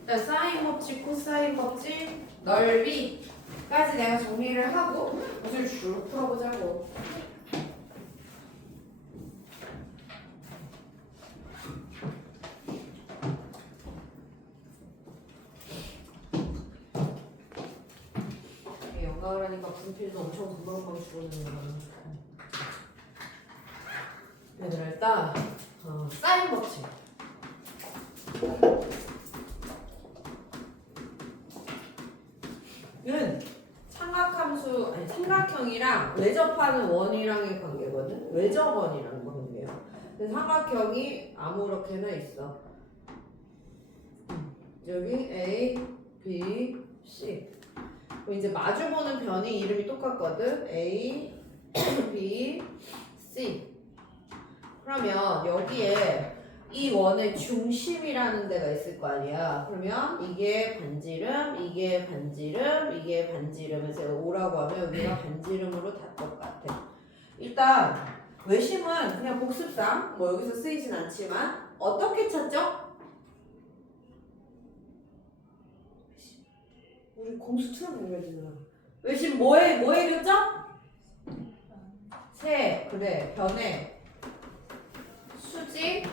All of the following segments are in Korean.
일단 사인 법칙, 코사인 법칙, 넓이까지 내가 정리를 하고 문제를 쭉 풀어보자고. 영광을 하니까 분필도 엄청 금방금방 줄어드는 얘들아 일단 사인 법칙. 은 삼각함수 아니 삼각형이랑 외접하는 원이랑의 관계거든. 외접원이라는 관계예요. 근데 삼각형이 아무렇게나 있어. 여기 A, B, C. 그럼 이제 마주보는 변이 이름이 똑같거든. A, B, C. 그러면 여기에 이 원의 중심이라는 데가 있을 거 아니야. 그러면 이게 반지름, 이게 반지름, 이게 반지름을 제가 O라고 하면 여기가 반지름으로 다 똑같아. 일단 외심은 그냥 복습상 뭐 여기서 쓰이진 않지만 어떻게 찾죠? 우리 공수처럼 읽어지나. 외심 뭐에 그렸죠? 세, 그래, 변에 수직.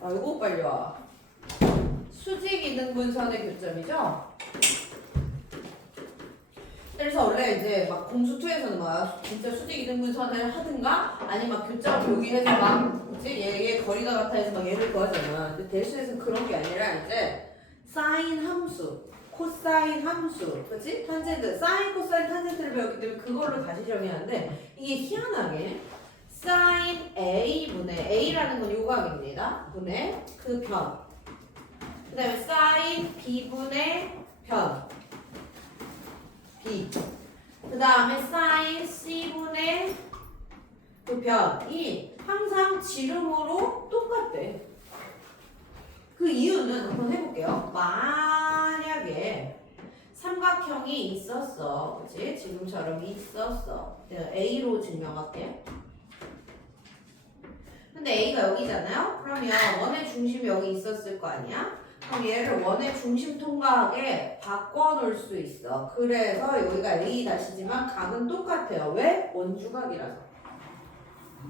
아이고 빨리 와. 수직 이등분선의 교점이죠. 그래서 원래 이제 막 공수2에서는 막 진짜 수직 이등분선을 하든가 아니면 막 교점 여기에서 막 뭐지 얘 거리가 같아 해서 막 얘를 구하잖아. 근데 대신에서는 그런 게 아니라 이제 사인 함수, 코사인 함수, 그렇지? 탄젠트, 사인, 코사인, 탄젠트를 배웠기 때문에 그걸로 다시 정의하는데 이게 희한하게. 사인 A분의 A라는 건 요각입니다. 분의 그 변. 그 다음에 사인 B분의 변. B. 그 다음에 사인 C분의 그 변이 항상 지름으로 똑같대. 그 이유는 한번 해볼게요. 만약에 삼각형이 있었어. 그치? 지금처럼 있었어. 내가 A로 증명할게. 근데 A가 여기잖아요? 그러면 원의 중심이 여기 있었을 거 아니야? 그럼 얘를 원의 중심 통과하게 바꿔놓을 수 있어. 그래서 여기가 A-지만 각은 똑같아요. 왜? 원주각이라서.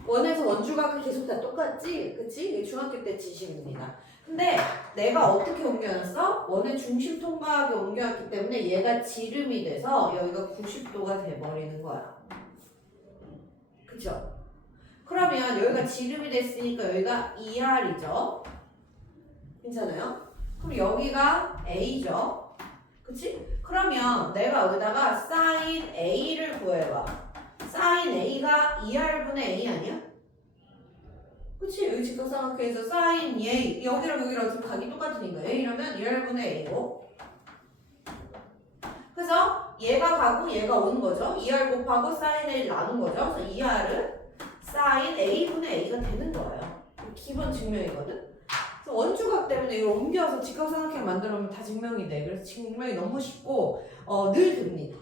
원에서 원주각은 계속 다 똑같지? 그치? 이게 중학교 때 지식입니다. 근데 내가 어떻게 옮겨놨어? 원의 중심 통과하게 옮겨왔기 때문에 얘가 지름이 돼서 여기가 90도가 돼버리는 거야. 그쵸? 그러면 여기가 지름이 됐으니까 여기가 2R이죠. 괜찮아요? 그럼 여기가 A죠. 그치? 그러면 내가 여기다가 sin A를 구해봐. sin A가 2R분의 A 아니야? 그치? 여기 직각삼각형에서 sin A 여기랑 여기랑 지금 각이 똑같으니까 A라면 2R분의 A고 그래서 얘가 가고 얘가 오는 거죠. 2R 곱하고 sin A를 나눈 거죠. 그래서 2R은 sin A분의 A가 되는 거예요. 기본 증명이거든. 그래서 원주각 때문에 이걸 옮겨서 직각삼각형 만들어놓으면 다 증명이 돼. 그래서 증명이 너무 쉽고 늘 됩니다.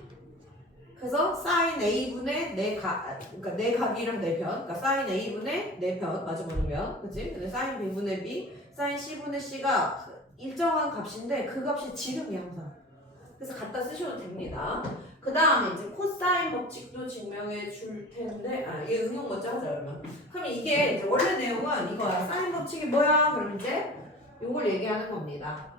그래서 sin A분의 그러니까 내 각이랑 내 변, 그러니까 sin A분의 내 변, 마주보는 변, 그치? 근데 sin B분의 B, sin C분의 C가 일정한 값인데 그 값이 지름이 항상. 그래서 갖다 쓰셔도 됩니다. 그 다음에 이제 코사인 법칙도 증명해 줄 텐데, 얘 응용 먼저 하자, 그러면. 그럼 이게 이제 원래 내용은 이거야. 사인 법칙이 뭐야? 그럼 이제 요걸 얘기하는 겁니다.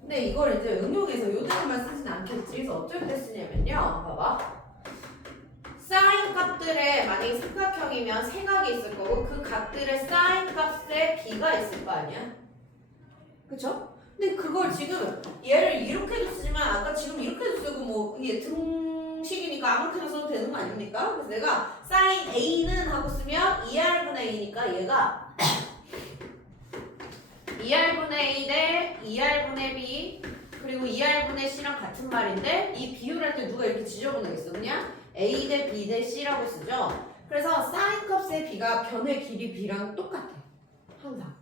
근데 이걸 이제 응용해서 요대로만 쓰진 않겠지. 그래서 어쩔 때 쓰냐면요. 봐봐. 사인 값들에 만약에 삼각형이면 세 각이 있을 거고 그 각들의 사인 값에 b가 있을 거 아니야? 그쵸? 근데 그걸 지금 얘를 이렇게도 쓰지만 아까 지금 이렇게도 쓰고 뭐 이게 등식이니까 아무렇게나 써도 되는 거 아닙니까? 그래서 내가 sin A는 하고 쓰면 2R분의 A니까 얘가 2R분의 A 대 2R분의 B 그리고 2R분의 C랑 같은 말인데 이 비율할 때 누가 이렇게 지저분하겠어? 그냥 A 대 B 대 C라고 쓰죠? 그래서 sin 값의 B가 변의 길이 B랑 똑같아. 항상.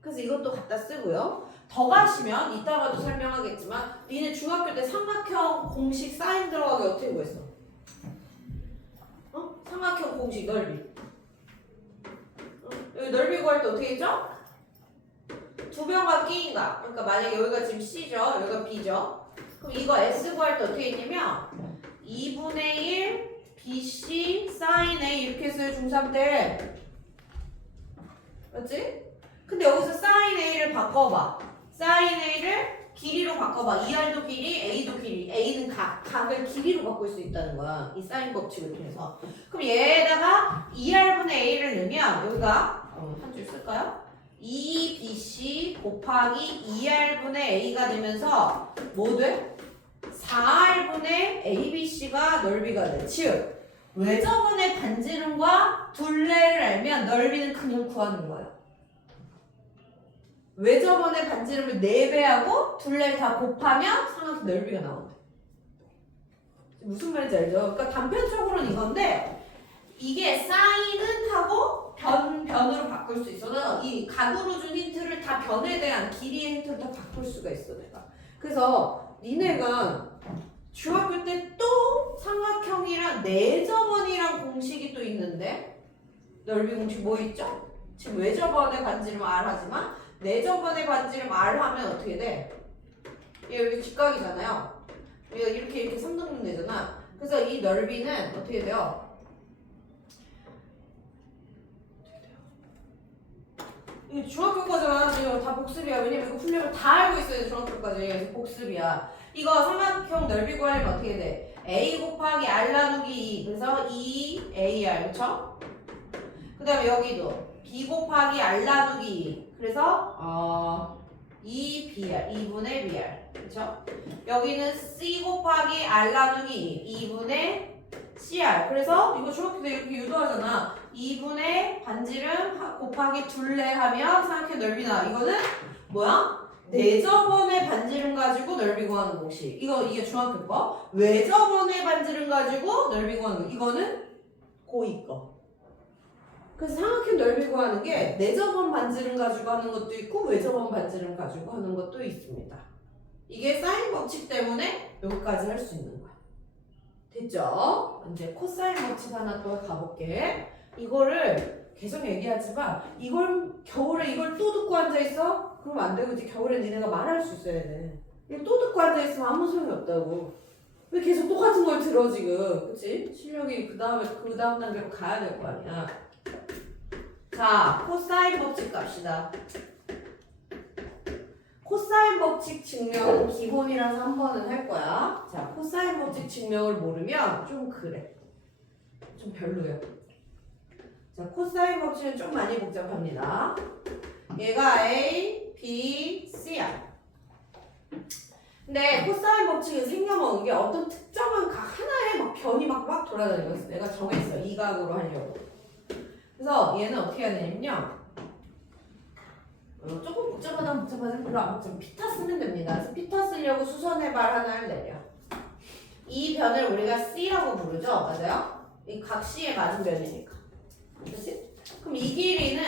그래서 이것도 갖다 쓰고요. 더 가시면 이따가도 설명하겠지만 니네 중학교 때 삼각형 공식 사인 들어가게 어떻게 구했어? 삼각형 공식 넓이. 여기 넓이 구할 때 어떻게 했죠? 두 변과 끼인가? 그러니까 만약에 여기가 지금 C죠. 여기가 B죠. 그럼 이거 S 구할 때 어떻게 했냐면 2분의 1 BC sin A 이렇게 했어요. 중3 때. 맞지? 근데 여기서 sin A를 바꿔봐. sin A를 길이로 바꿔봐. 2R도 길이, A도 길이. A는 각을 길이로 바꿀 수 있다는 거야. 이 사인 법칙을 통해서. 그럼 얘에다가 2R분의 A를 넣으면 여기가 한 줄 쓸까요? 2BC 곱하기 2R분의 A가 되면서 뭐 돼? 4R분의 ABC가 넓이가 돼. 즉 외접원의 반지름과 둘레를 알면 넓이는 그냥 구하는 거예요. 외접원의 반지름을 4배하고 둘레를 다 곱하면 삼각형 넓이가 나온다. 무슨 말인지 알죠? 그러니까 단편적으로는 이건데 이게 사인은 하고 변으로 바꿀 수 있어. 이 각으로 준 힌트를 다 변에 대한 길이의 힌트로 다 바꿀 수가 있어 내가. 그래서 니네가 중학교 때 또 삼각형이랑 내접원이랑 공식이 또 있는데 넓이 공식 뭐 있죠? 지금 외접원의 반지름 R 하지만 내접원의 반지름 R 하면 어떻게 돼? 얘 여기 직각이잖아요. 얘가 이렇게 삼등분 되잖아. 그래서 이 넓이는 어떻게 돼요? 이게 중학교까지만 지금 다 복습이야. 왜냐면 이거 풀려면 다 알고 있어요. 중학교까지. 그래서 복습이야. 이거 삼각형 넓이 구하려면 어떻게 돼? A 곱하기 R 나누기 2. 그래서 2AR. 그쵸? 그 다음에 여기도 B 곱하기 R 나누기 2. 그래서 2BR. 2분의 BR. 그쵸? 여기는 C 곱하기 R 나누기 2. 2분의 CR. 그래서 이거 중학교 때 이렇게 유도하잖아. 2분의 반지름 곱하기 둘레 하면 삼각형 넓이 나. 이거는 뭐야? 내접원의 반지름 가지고 넓이 구하는 공식. 이게 중학교 거. 외접원의 반지름 가지고 넓이 구하는 거. 이거는 고2 거. 그래서 삼각형 넓이 구하는 게 내접원 반지름 가지고 하는 것도 있고 외접원 반지름 가지고 하는 것도 있습니다. 이게 사인 법칙 때문에 여기까지 할 수 있는 거야. 됐죠? 이제 코사인 법칙 하나 또 가볼게. 이거를 계속 얘기하지만 이걸 겨울에 이걸 또 듣고 앉아있어? 그러면 안 되고 이제 겨울에 니네가 말할 수 있어야 돼. 이거 또 듣고 앉아있으면 아무 소용이 없다고. 왜 계속 똑같은 걸 들어 지금. 그치? 실력이 그 다음 단계로 가야 될 거 아니야. 자, 코사인 법칙 갑시다. 코사인 법칙 증명은 기본이라서 한 번은 할 거야. 자, 코사인 법칙 증명을 모르면 좀 그래. 좀 별로야. 자, 코사인 법칙은 좀 많이 복잡합니다. 얘가 A, B, C야. 근데 코사인 법칙은 생겨먹은 게 어떤 특정한 각 하나에 막 변이 막 돌아다니고 있어. 내가 정했어. 이 각으로 하려고. 그래서 얘는 어떻게 해야 되냐면요. 조금 복잡하다면 별로 안 복잡해. 피타 쓰면 됩니다. 그래서 피타 쓰려고 수선의 발 하나를 내려. 이 변을 우리가 C라고 부르죠? 맞아요? 이 각 C에 맞은 변이니까. 그렇지? 그럼 이 길이는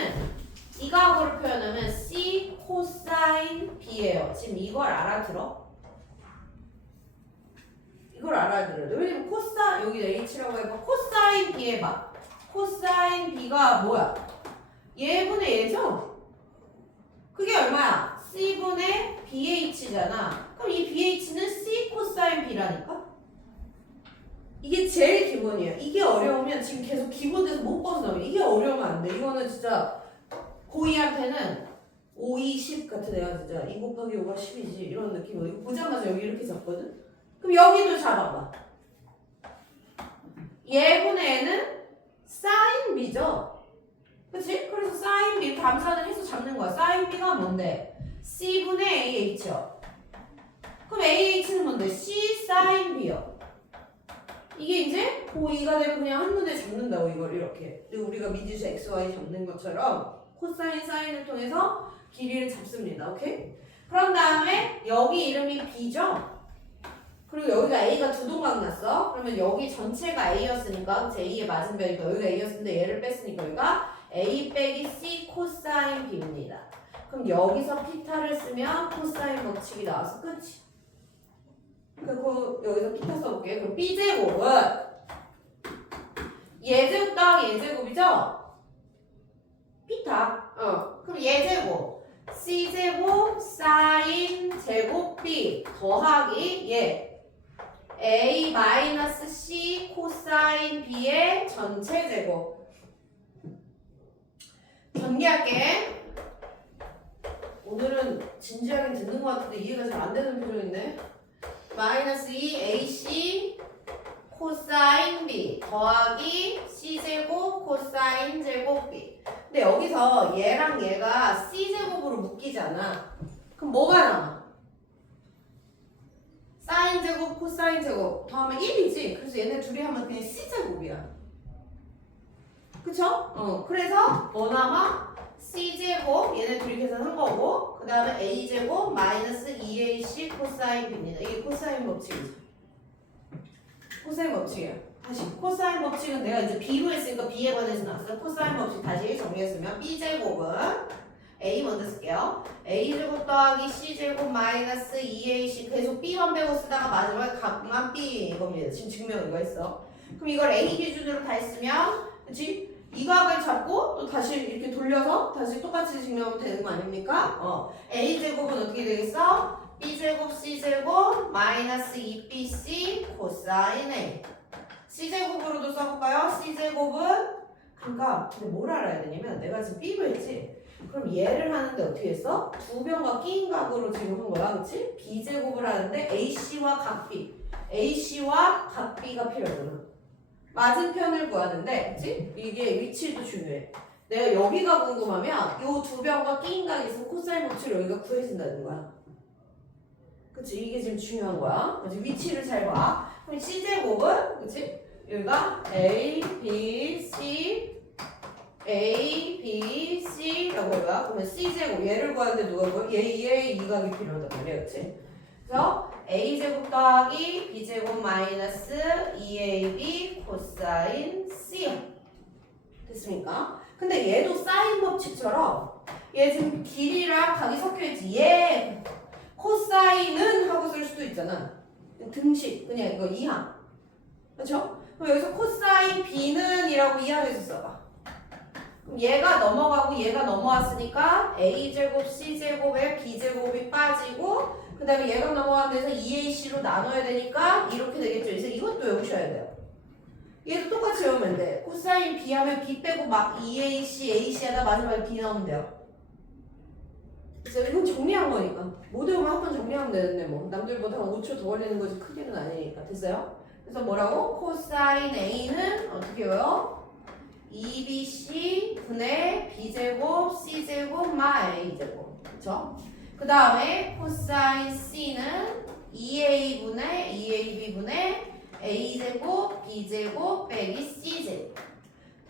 이 각으로 표현하면 C 코사인 B예요. 지금 이걸 알아들어? 이걸 알아들어야 돼. 왜냐면 여기 H라고 해봐. 코사인 B 해봐. 코사인 B가 뭐야? 얘분의 얘죠? 그게 얼마야? C분의 BH잖아. 그럼 이 BH는 C 코사인 B라니까? 이게 제일 기본이야. 이게 어려우면 지금 계속 기본에서 못 벗어나면 이게 어려우면 안 돼. 이거는 진짜 고2한테는 5, 2, 10 같은 애가 진짜 2 곱하기 5가 10이지 이런 느낌으로 이거 보자마자 여기 이렇게 잡거든? 그럼 여기도 잡아봐. 얘분의 애는 사인 B죠? 그치? 그래서 사인 B 감산을 해서 잡는 거야. 사인 B가 뭔데? C분의 AH요. 그럼 AH는 뭔데? C 사인 B요. 이게 이제 고2가 되면 그냥 한눈에 잡는다고 이걸 이렇게. 그리고 우리가 미지수 XY 잡는 것처럼 코사인 사인을 통해서 길이를 잡습니다. 오케이? 그런 다음에 여기 이름이 B죠? 그리고 여기가 A가 두 동각 났어. 그러면 여기 전체가 A였으니까 A의 맞은변이니까 여기가 A였는데 얘를 뺐으니까 여기가 A 빼기 C 코사인 B입니다. 그럼 여기서 피타를 쓰면 코사인 법칙이 나와서 끝이. 그리고 여기서 피타 써볼게. 그럼 B제곱은 얘제곱 더하기 얘제곱이죠? 피타. 그럼 얘제곱 C제곱 사인 제곱 B 더하기 얘 A 마이너스 C 코사인 B의 전체 제곱. 전개할게. 오늘은 진지하게 듣는 것 같은데 이해가 잘 안 되는 표정인데. 마이너스 2AC 코사인 B 더하기 C제곱 코사인 제곱 B. 근데 여기서 얘랑 얘가 C제곱으로 묶이잖아. 그럼 뭐가 남아? 사인 제곱 코사인 제곱 더하면 1이지. 그래서 얘네 둘이 하면 그냥 C제곱이야. 그쵸? 그래서 뭐 남아? C제곱 얘네 둘이 계산한 거고 그 다음에 A제곱 마이너스 2AC 코사인 B입니다. 이게 코사인 법칙이죠. 코사인 법칙이야. 다시 코사인 법칙은 내가 이제 B로 했으니까 B에 관해서 나왔어요. 코사인 법칙 다시 정리했으면 B제곱은 A 먼저 쓸게요. A제곱 더하기 C제곱 마이너스 2AC 계속 B만 빼고 쓰다가 마지막에 각만 B 이겁니다. 지금 증명 이거 했어. 그럼 이걸 A 기준으로 다 했으면 그치? 이 각을 잡고 또 다시 이렇게 돌려서 다시 똑같이 증명하면 되는 거 아닙니까? A제곱은 어떻게 되겠어? B제곱 C제곱 마이너스 2BC 코사인 A. C제곱으로도 써볼까요? C제곱은 그러니까 근데 뭘 알아야 되냐면 내가 지금 B로 했지? 그럼 얘를 하는데 어떻게 했어? 두 변과 끼인 각으로 지금 한 거야, 그치? B제곱을 하는데 AC와 각 B AC와 각 B가 필요하잖아. 맞은편을 구하는데 그치? 이게 위치도 중요해. 내가 여기가 궁금하면 이 두 변과 끼인 각이 있으면 코사인 법칙을 여기가 구해준다는 거야. 그치? 이게 지금 중요한 거야. 그치? 위치를 잘 봐. 그럼 C제곱은 그치? 여기가 A, B, C A, B, C라고 해봐. 그러면 C제곱 얘를 구하는데 누가 구해? 얘의 이각이 필요하단 말이야. 그치? 그래서 A제곱 더하기 B제곱 마이너스 2AB 코사인 C 됐습니까? 근데 얘도 사인 법칙처럼 얘 지금 길이랑 각이 섞여있지. 얘 코사인은 하고 쓸 수도 있잖아. 등식 그냥 이거 이항 그렇죠? 그럼 여기서 코사인 B는 이라고 이항해서 써봐. 그럼 얘가 넘어가고 얘가 넘어왔으니까 A제곱 C제곱에 B제곱이 빠지고 그 다음에 얘가 넘어가는 데서 2AC로 나눠야 되니까 이렇게 되겠죠. 그래서 이것도 외우셔야 돼요. 얘도 똑같이 외우면 돼. 코사인 B 하면 B 빼고 막 2AC, AC 하다 마지막에 B 나오면 돼요. 그래서 이건 정리한 거니까. 못 외우면 한 번 정리하면 되는데 뭐 남들보다 5초 더 걸리는 거지 크게는 아니니까. 됐어요? 그래서 뭐라고? 코사인 A는 어떻게 외워? 2BC 분의 B제곱 C제곱 마 A제곱. 그쵸? 그 다음에 코사인 C는 2A분의 2AB분의 A제곱 B제곱 빼기 C제곱.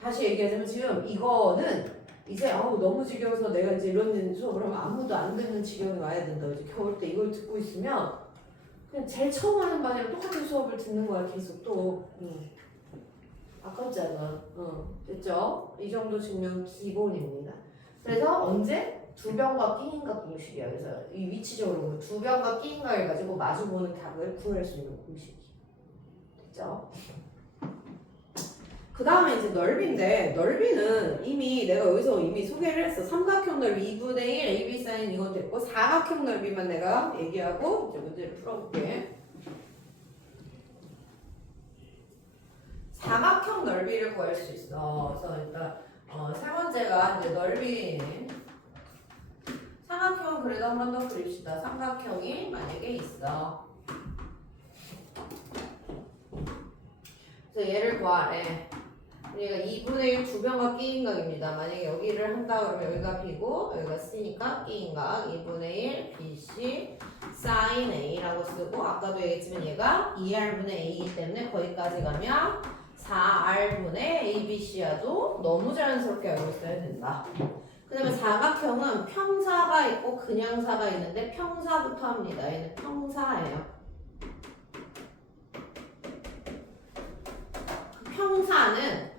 다시 얘기하자면 지금 이거는 이제 너무 지겨워서 내가 이제 이런 수업을 하면 아무도 안 듣는 지경이 와야 된다. 이제 겨울 때 이걸 듣고 있으면 그냥 제일 처음 하는 반이랑 똑같은 수업을 듣는 거야 계속 또. 아깝잖아. 됐죠? 이 정도 증명 기본입니다. 그래서 언제? 두 변과 끼인 각 공식이야. 그래서 이 위치적으로 두 변과 끼인 각을 가지고 마주보는 각을 구할 수 있는 공식이. 됐죠? 그 다음에 이제 넓이인데 넓이는 이미 내가 여기서 이미 소개를 했어. 삼각형 넓이 2분의 1 AB 사인 이건 됐고 사각형 넓이만 내가 얘기하고 이제 문제를 풀어볼게. 사각형 넓이를 구할 수 있어. 그래서 일단 세 번째가 이제 넓이. 삼각형은 그래도 한 번 더 그립시다. 삼각형이 만약에 있어. 그래서 얘를 구하래. 얘가 2분의 1 두 변과 끼인 각입니다. 만약에 여기를 한다 그러면 여기가 B고 여기가 C니까 끼인 각 2분의 1 BC sin A라고 쓰고 아까도 얘기했지만 얘가 2R분의 A이기 때문에 거기까지 가면 4R분의 ABC야도 너무 자연스럽게 알고 있어야 된다. 그 다음에 사각형은 평사가 있고 그냥사가 있는데 평사부터 합니다. 얘는 평사예요. 그 평사는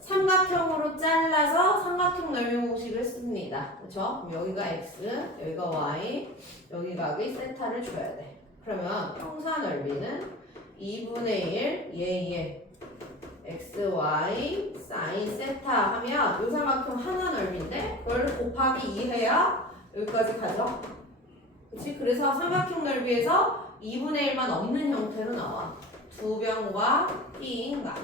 삼각형으로 잘라서 삼각형 넓이 공식을 씁니다. 그렇죠? 여기가 x, 여기가 y, 여기 각이 세타를 줘야 돼. 그러면 평사 넓이는 2분의 1 얘 xy sin 세타 하면 요 삼각형 하나 넓이인데 그걸 곱하기 2 해야 여기까지 가죠. 그치? 그래서 삼각형 넓이에서 2분의 1만 없는 형태로 나와. 두 변과 끼인 각.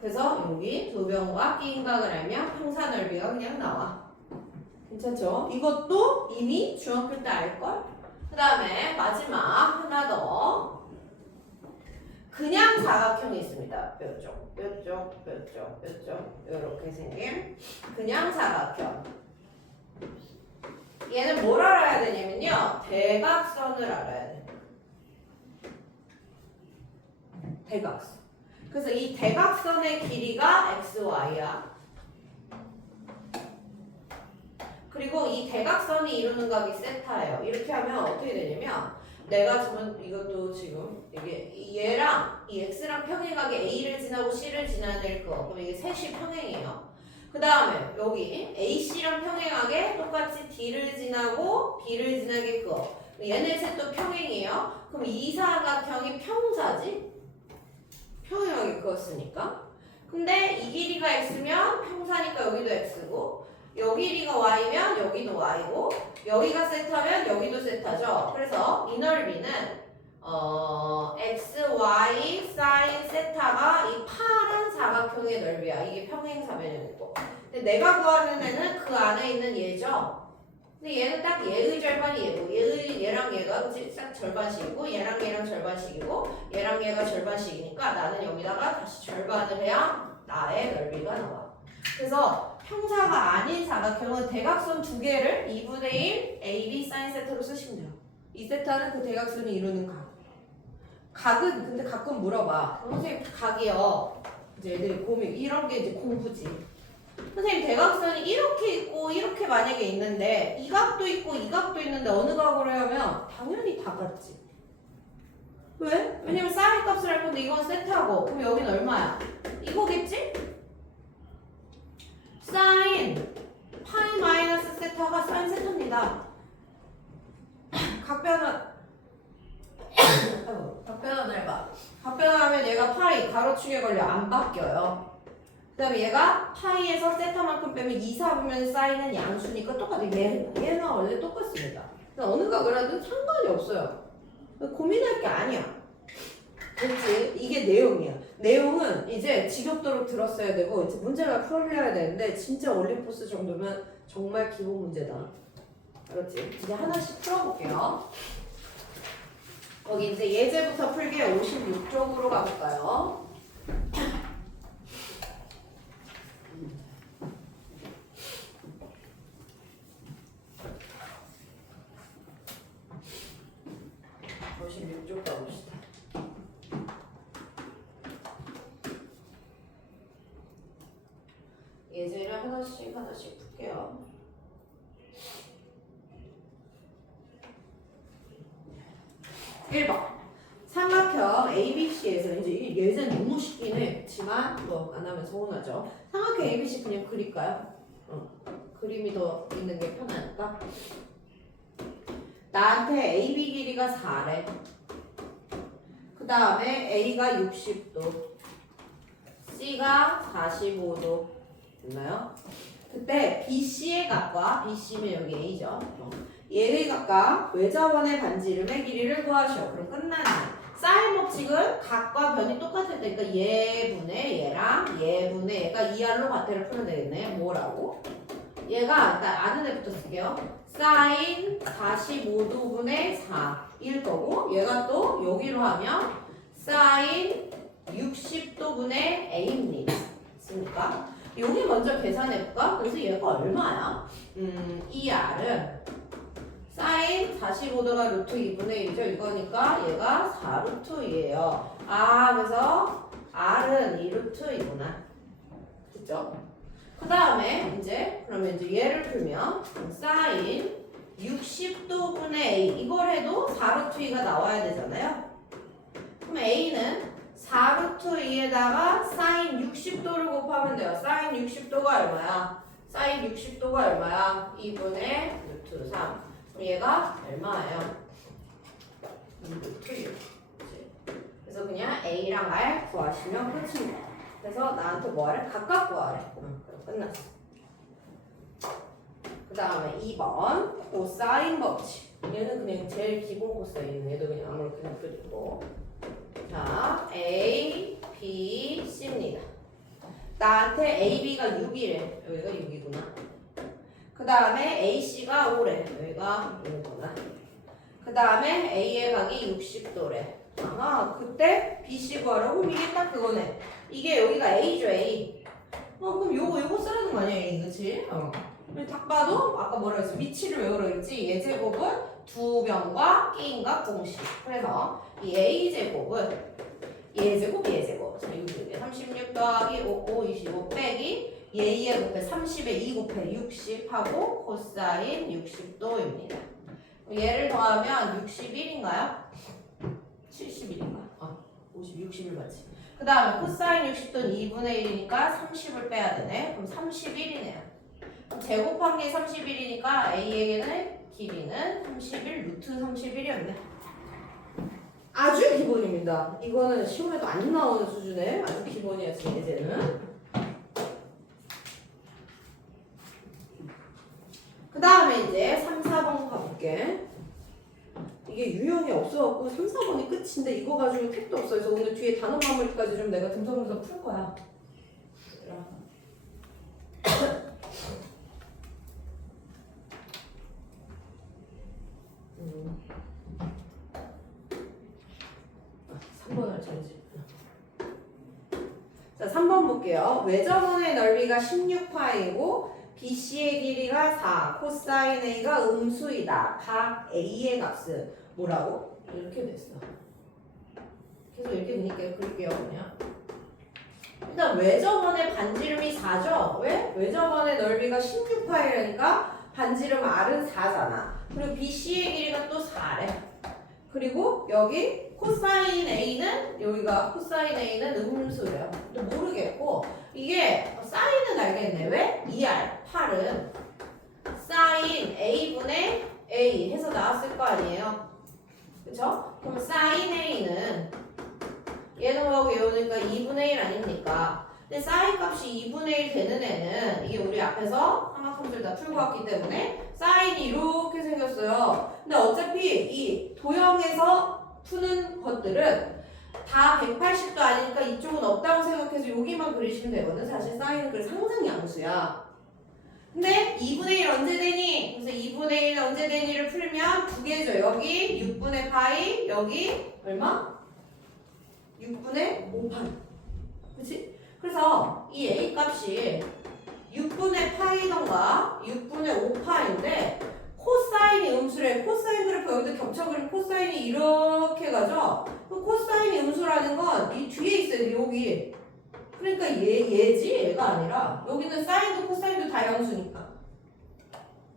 그래서 여기 두 변과 끼인 각을 알면 평사 넓이가 그냥 나와. 괜찮죠? 이것도 이미 중학교 때 알걸? 그 다음에 마지막 하나 더. 그냥 사각형이 있습니다. 뾰족, 뾰족, 뾰족, 뾰족 이렇게 생긴 그냥 사각형. 얘는 뭘 알아야 되냐면요. 대각선을 알아야 돼. 대각선. 그래서 이 대각선의 길이가 xy야. 그리고 이 대각선이 이루는 각이 세타예요. 이렇게 하면 어떻게 되냐면 내가 지금 이것도 지금 이게 얘랑 이 x랑 평행하게 a를 지나고 c를 지나낼 거. 그럼 이게 셋이 평행이에요. 그 다음에 여기 AC랑 평행하게 똑같이 D를 지나고 B를 지나게 그어. 얘네 셋도 평행이에요. 그럼 이 사각형이 평사지? 평행하게 그었으니까. 근데 이 길이가 X면 평사니까 여기도 X고 여기 길이가 Y면 여기도 Y고 여기가 세타면 여기도 세타죠. 그래서 이 넓이는 XY sin 세타가 이 파란 사각형의 넓이야. 이게 평행사변형이고. 근데 내가 구하는 애는 그 안에 있는 얘죠. 근데 얘는 딱 얘의 절반이 얘고, 얘랑 얘가 딱 절반씩이고, 얘랑 얘랑 절반씩이고, 얘랑 얘가 절반씩이니까 나는 여기다가 다시 절반을 해야 나의 넓이가 나와. 그래서 평사가 아닌 사각형은 대각선 두 개를 2분의 1 AB sin 세타로 쓰시면 돼요. 이 세타는 그 대각선이 이루는 각. 각은 근데 가끔 물어봐. 선생님 각이요. 이제 애들이 고민 이런 게 이제 공부지. 선생님 대각선이 이렇게 있고 이렇게 만약에 있는데 이 각도 있고 이 각도 있는데 어느 각으로 하면 당연히 다 같지. 왜? 왜냐면 사인 값을 할 건데 이건 세타고 그럼 여기는 얼마야? 이거겠지? 사인 파이 마이너스 세타가 사인 세타입니다. 각변은 각변을 해봐. 각변하면 얘가 파이 가로축에 걸려 안 바뀌어요. 그 다음에 얘가 파이에서 세타만큼 빼면 2, 4보면 사인은 양수니까 똑같아. 얘는 원래 똑같습니다. 어느 각을 하든 상관이 없어요. 고민할 게 아니야. 됐지? 이게 내용이야. 내용은 이제 지겹도록 들었어야 되고 이제 문제가 풀려야 되는데 진짜 올림포스 정도면 정말 기본 문제다. 알았지? 이제 하나씩 풀어볼게요. 여기 이제 예제부터 풀게 56쪽으로 가볼까요? 가봅시다. 예제를 하나씩 풀게요. 삼각형 ABC에서 이제 예제는 너무 쉽긴 했지만 뭐 안 하면 서운하죠. 삼각형 ABC 그냥 그릴까요? 그림이 더 있는 게 편하니까. 나한테 AB 길이가 4래. 그 다음에 A가 60도, C가 45도 됐나요? 그때 BC의 각과 BC면 여기 A죠. 얘의 각과 외자원의 반지름의 길이를 구하셔. 그럼 끝나네. 사인 법칙은 각과 변이 똑같을 때니까 얘분의 얘랑 얘분의 얘가 2R로 과태를 풀면 되겠네. 뭐라고? 얘가 일단 아는 애부터 쓸게요. 사인 45도분의 4일 거고 얘가 또 여기로 하면 사인 60도분의 A입니다. 있습니까? 여기 먼저 계산해볼까? 그래서 얘가 얼마야? 2R은 사인 45도가 루트 2분의 1이죠. 이거니까 얘가 4루트 2예요. 아, 그래서 R은 2루트 2구나. 됐죠? 그 다음에 이제 그러면 이제 얘를 풀면 사인 60도분의 A 이걸 해도 4루트 2가 나와야 되잖아요. 그럼 A는 4루트 2에다가 사인 60도를 곱하면 돼요. 사인 60도가 얼마야? 사인 60도가 얼마야? 2분의 루트 3. 그럼 얘가 얼마예요? 루트 6. 그래서 그냥 A랑 R 구하시면 끝입니다. 그래서 나한테 뭐하래? 각각 구하래. 끝났어. 그 다음에 2번 코사인 법칙. 얘는 그냥 제일 기본 코사인. 얘도 그냥 아무렇게나 그리고. 자, A, B, C입니다. 나한테 AB가 6이래. 여기가 6이구나. 그 다음에 AC가 5래. 여기가 5구나. 그 다음에 A의 각이 60도래. 아하, 그때 BC 구하라고? 이게 딱 그거네. 이게 여기가 A죠, A. 그럼 요거 쓰라는 거 아니야, A, 그치? 딱 봐도 아까 뭐라 했어? 위치를 외우라 했지? 예제곱은 두 변과 끼인각 공식. 그래서 이 A제곱은 예제곱. 자, 36 더하기 5, 25 빼기 예의 곱해 30에 2 곱해 60 하고 코사인 60도입니다. 얘를 더하면 61인가요? 71인가? 60을 맞지. 그 다음에 코사인 60도는 2분의 1이니까 30을 빼야 되네. 그럼 31이네요. 그럼 제곱한 게 31이니까 A에게는 길이는 31, 루트 31이었네. 아주 기본입니다. 이거는 시험에도 안 나오는 수준의 아주 기본이었어요, 예제는. 그 다음에 이제 3, 4번 가볼게. 이게 유형이 없어갖고 3, 4번이 끝인데 이거 가지고 택도 없어. 그래서 오늘 뒤에 단어 마무리까지 좀 내가 듬성듬성 풀 거야. 음. 3번을 전지. 자, 3번 볼게요. 외접원의 넓이가 16파이고 BC의 길이가 4, 코사인 A가 음수이다. 각 A의 값은 뭐라고? 이렇게 됐어. 계속 이렇게 되니까 그릴게요, 그냥. 일단 외접원의 반지름이 4죠? 왜? 외접원의 넓이가 16파이라니까 반지름 R은 4잖아. 그리고 BC의 길이가 또 4래. 그리고 여기 코사인 A는 여기가 코사인 A는 음수래요. 또 모르겠고 이게 사인은 알겠네. 왜? 2R 8은 사인 A분의 A 해서 나왔을 거 아니에요. 그쵸? 그럼 사인 A는 얘는 뭐하고 외우니까 2분의 1 아닙니까? 근데 사인 값이 2분의 1 되는 애는 이게 우리 앞에서 삼각함수를 다 풀고 왔기 때문에 사인이 이렇게 생겼어요. 근데 어차피 이 도형에서 푸는 것들은 다 180도 아니니까 이쪽은 없다고 생각해서 여기만 그리시면 되거든. 사실 사인은 그 상상 양수야. 근데 2분의 1 언제 되니? 그래서 2분의 1 언제 되니를 풀면 두 개죠. 여기 6분의 파이, 여기 얼마? 6분의 5파이. 그치? 그래서 이 A 값이 6분의 파이던가 6분의 5파인데 코사인이 음수래. 코사인 그래프 여기도 겹쳐 그리면 코사인이 이렇게 가죠? 그 코사인이 음수라는 건 이 뒤에 있어요. 여기. 그러니까 얘지 얘가 아니라 여기는 사인도 코사인도 다 양수니까.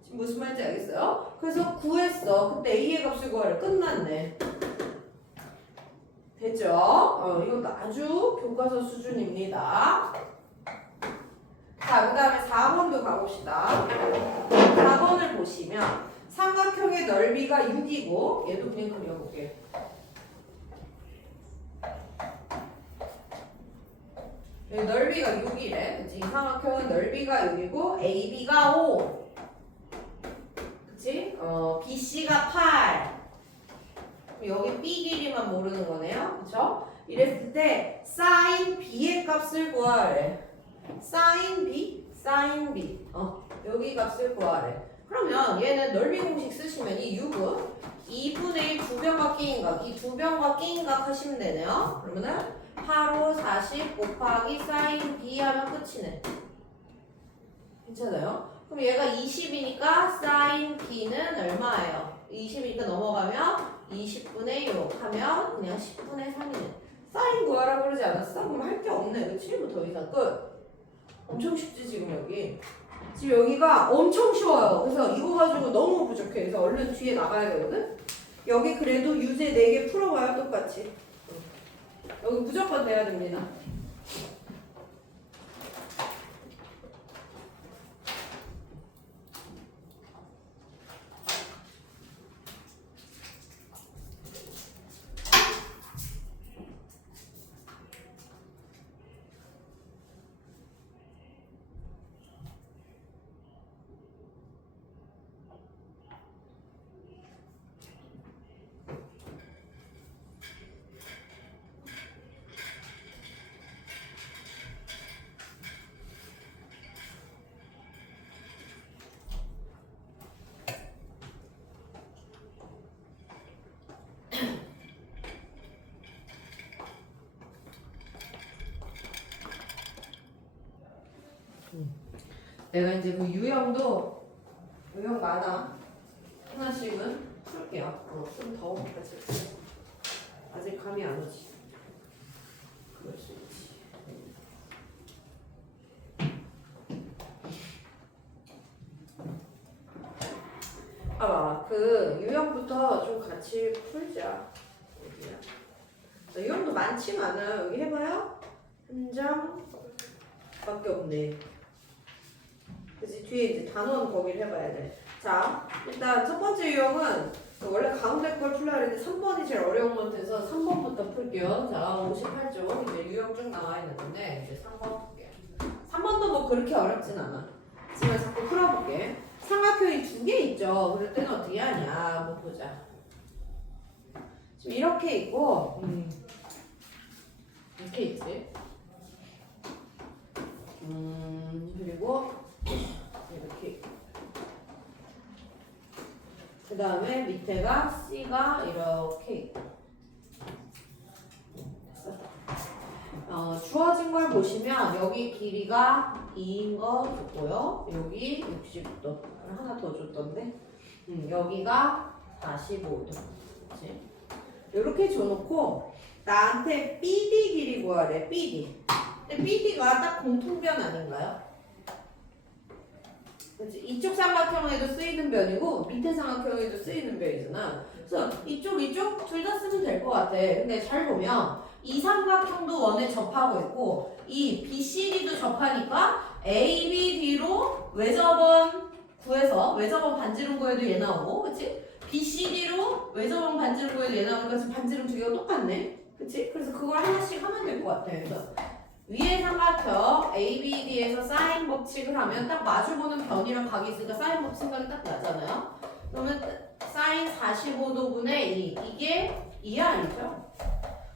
지금 무슨 말인지 알겠어요? 그래서 구했어. 그때 A의 값을 구하래. 끝났네. 됐죠? 이것도 아주 교과서 수준입니다. 자, 그 다음에 4번도 가봅시다. 4번을 보시면 삼각형의 넓이가 6이고 얘도 그냥 그려볼게요. 여기 넓이가 6이래. 그치? 이 삼각형은 넓이가 6이고 AB가 5. 그치? BC가 8. 여기 B 길이만 모르는 거네요. 그쵸? 이랬을 때 sin B의 값을 구하래. sin B. 여기 값을 구하래. 그러면 얘는 넓이 공식 쓰시면 이 6은 2분의 1 두 변과 끼인각. 이 두 변과 끼인각 하시면 되네요. 그러면은 8, 5, 40 곱하기 sin B 하면 끝이네. 괜찮아요? 그럼 얘가 20이니까 sin B는 얼마예요? 20이니까 넘어가면 20분의 6 하면 그냥 10분의 3이네. 사인 구하라 그러지 않았어? 그럼 할 게 없네. 그치? 뭐 더 이상 끝. 엄청 쉽지 지금 여기. 지금 여기가 엄청 쉬워요. 그래서 이거 가지고 너무 부족해. 그래서 얼른 뒤에 나가야 되거든? 여기 그래도 유제 4개 풀어봐요. 똑같이. 여기 무조건 돼야 됩니다. 내가 이제 그 유형 많아. 하나씩은 풀게요. 좀 더 아직 감이 안 오지. 그럴 수 있지. 그 유형부터 좀 같이 풀자. 여기야. 유형도 많지는 않아요. 여기 해봐요. 한 장밖에 없네. 그치? 뒤에 이제 단원 거기를 해봐야 돼. 자, 일단 첫 번째 유형은 원래 가운데 걸 풀려야 했는데 3번이 제일 어려운 것 같아서 3번부터 풀게요. 자, 58쪽 이제 유형 쭉 나와 있는 건데 이제 3번 풀게요. 3번도 뭐 그렇게 어렵진 않아. 하지만 자꾸 풀어볼게. 삼각형이 2개 있죠. 그럴 때는 어떻게 하냐 한번 보자. 지금 이렇게 있고 이렇게 있지. 그리고 이렇게 있고. 그 다음에 밑에가 C가 이렇게 있고. 주어진 걸 보시면 여기 길이가 2인 거 줬고요. 여기 60도 하나 더 줬던데 여기가 45도 그치? 이렇게 줘놓고 나한테 BD 길이 구하래. BD. 근데 BD가 딱 공통변 아닌가요? 그치? 이쪽 삼각형에도 쓰이는 변이고 밑에 삼각형에도 쓰이는 변이잖아. 그래서 이쪽 둘 다 쓰면 될 것 같아. 근데 잘 보면 이 삼각형도 원에 접하고 있고 이 BCD도 접하니까 ABD로 외접원 구해서 외접원 반지름 구해도 얘 나오고 그치? BCD로 외접원 반지름 구해도 얘 나오니까 지금 반지름 두 개가 똑같네. 그치? 그래서 그걸 하나씩 하면 될 것 같아. 그래서 위에 삼각형 ABD에서 사인 법칙을 하면 딱 마주보는 변이랑 각이 있으니까 사인 법칙 생각이 딱 나잖아요. 그러면 사인 45도분의 2 이게 2R이죠.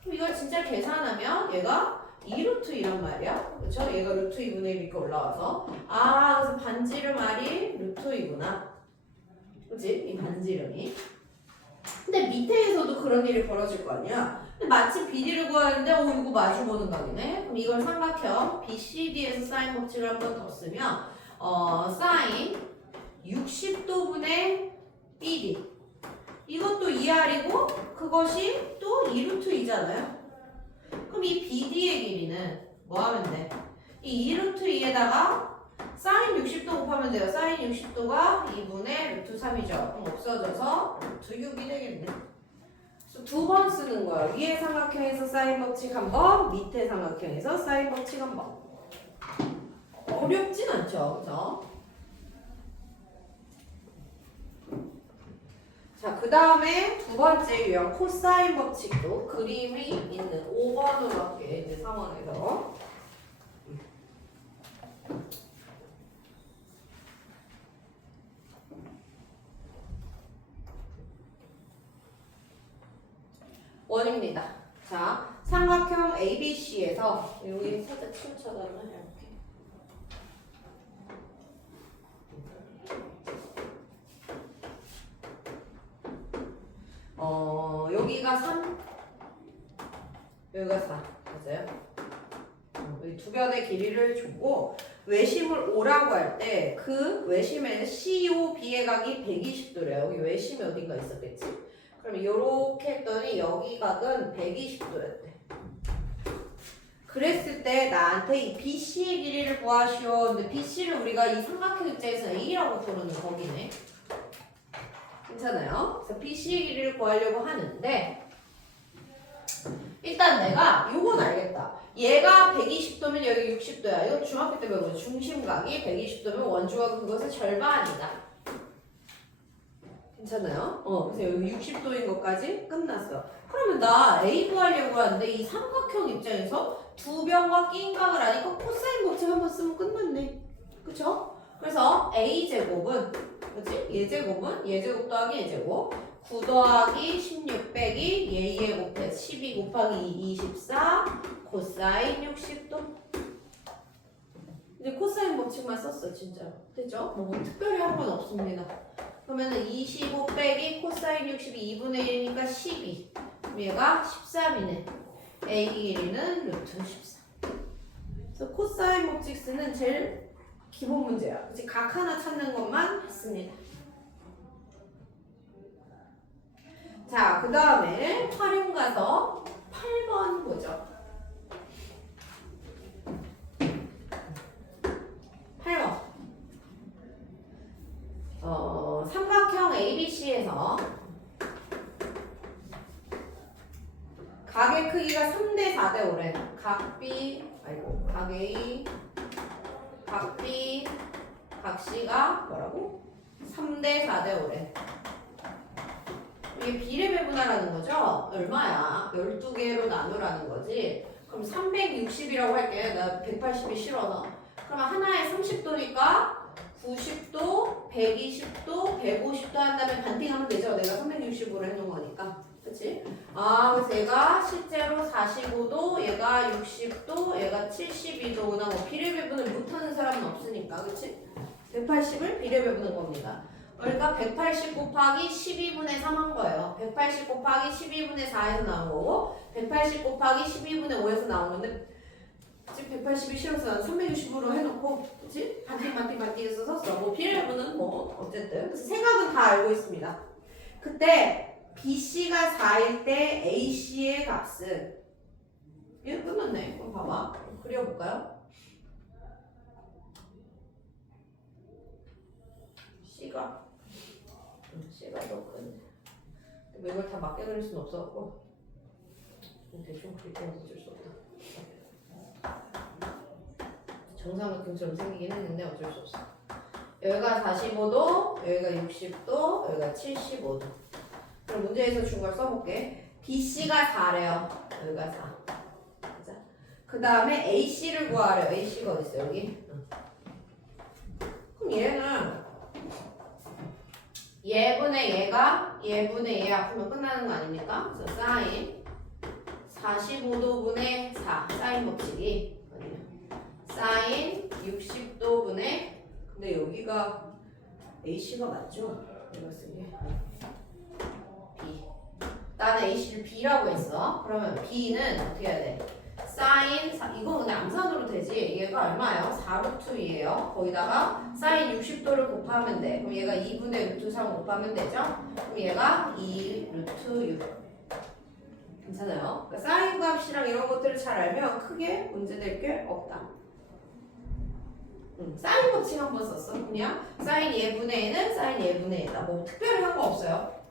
그럼 이걸 진짜 계산하면 얘가 2루트 2란 말이야. 그쵸? 얘가 루트 2분의 1 이렇게 올라와서 그래서 반지름 R이 루트 2구나. 그치? 이 반지름이. 근데 밑에에서도 그런 일이 벌어질 거 아니야. 근데 마침 BD를 구하는데 이거 마주보는 각이네. 그럼 이걸 삼각형 BCD에서 사인 법칙을 한 번 더 쓰면 사인 60도분의 BD 이것도 2R이고 그것이 또 2루트 2잖아요. 그럼 이 BD의 길이는 뭐 하면 돼? 이 2루트 2에다가 사인 60도 곱하면 돼요. 사인 60도가 2분의 루트 3이죠. 그럼 없어져서 루트 6이 되겠네. 그래서 두 번 쓰는 거야. 위에 삼각형에서 사인 법칙 한 번, 밑에 삼각형에서 사인 법칙 한 번. 어렵진 않죠. 그죠? 자, 그 다음에 두 번째 유형 코사인 법칙도 그림이 있는 5번으로 할게. 이제 상황에서. 원입니다. 자, 삼각형 ABC에서 여기 살짝 치우쳐달라 이렇게. 여기가 3, 여기가 4, 맞아요? 이 두 변의 길이를 줬고 외심을 5라고 할 때 그 외심에는 COB의 각이 120도래요. 여기 외심이 어딘가 있었겠지? 그럼 이렇게 했더니 여기 각은 120도였대. 그랬을 때 나한테 이 BC의 길이를 구하시오. 근데 BC를 우리가 이 삼각형 입장에서 A라고 부르는 거기네. 괜찮아요? 그래서 BC의 길이를 구하려고 하는데 일단 내가 요건 알겠다. 얘가 120도면 여기 60도야. 이거 중학교 때 배운 거. 중심각이 120도면 원주각은 그것의 절반이다. 괜찮아요? 그래서 여기 60도인 것까지 끝났어. 그러면 나 A 구하려고 하는데 이 삼각형 입장에서 두 변과 끼인 각을 아니까 코사인 법칙 한번 쓰면 끝났네. 그쵸? 그래서 A제곱은 그치? 얘제곱 더하기 얘제곱 9 더하기 16 빼기 얘 곱해 12 곱하기 24 코사인 60도. 이제 코사인 법칙만 썼어 진짜. 됐죠? 뭐 특별히 한 건 없습니다. 그러면은 25 빼기 코사인 60이 2분의 1이니까 12. 그럼 얘가 13이네. A 길이는 루트 13. 그래서 코사인 법칙 쓰는 제일 기본 문제야. 그치? 각 하나 찾는 것만 했습니다. 자, 그 다음에 활용 가서 8번 보죠. 8번. 삼각형 ABC에서 각의 크기가 3대 4대 5래. 각 B, 각 A, 각 B, 각 C가 뭐라고? 3대 4대 5래. 이게 비례 배분하라는 거죠? 얼마야? 12개로 나누라는 거지. 그럼 360이라고 할게. 나 180이 싫어서. 그러면 하나에 30도니까 90도, 120도, 150도 한 다음에 반띵하면 되죠. 내가 360으로 해놓은 거니까. 그치? 그래서 얘가 실제로 45도, 얘가 60도, 얘가 72도구나. 뭐 비례 배분을 못하는 사람은 없으니까. 그치? 180을 비례 배분한 겁니다. 그러니까 180 곱하기 12분의 3 한 거예요. 180 곱하기 12분의 4에서 나온 거고 180 곱하기 12분의 5에서 나온 건데 지금 180이 싫어서 난 360으로 해놓고 그치? 반띵해서 썼어. 뭐 비례배분은 뭐 어쨌든 그래서 생각은 다 알고 있습니다. 그때 BC가 4일 때 AC의 값은 얘는 끝났네. 그럼 봐봐. 그려볼까요? C가 더 큰. 근데 이걸 다 맞게 그릴 수는 없어갖고 대충 그릴게요. 어쩔 수 없다. 정사각형처럼 생기긴 했는데 어쩔 수 없어. 여기가 45도, 여기가 60도, 여기가 75도. 그럼 문제에서 준 걸 써볼게. BC가 4래요. 여기가 4. 그 다음에 AC를 구하래요. AC가 어딨어 여기? 그럼 얘는 얘분의 얘가 얘분의 얘 앞으로 끝나는 거 아닙니까? 그래서 사인 45도분의 4 사인 법칙이 사인 60도분의 근데 여기가 AC가 맞죠? 내가 쓴 게 B 나는 AC를 B라고 했어. 그러면 B는 어떻게 해야 돼? 사인 이거 근데 암산으로 되지. 얘가 얼마예요? 4루트이에요. 거기다가 사인 60도를 곱하면 돼. 그럼 얘가 2분의 루트 3 곱하면 되죠? 그럼 얘가 2루트 6. 괜찮아요? 그러니까 사인 값이랑 이런 것들을 잘 알면 크게 문제될 게 없다. 사인 법칙 한번 썼어. 그냥 사인 예분의 A는 사인 예분의 A다. 뭐 특별히 한 거 없어요.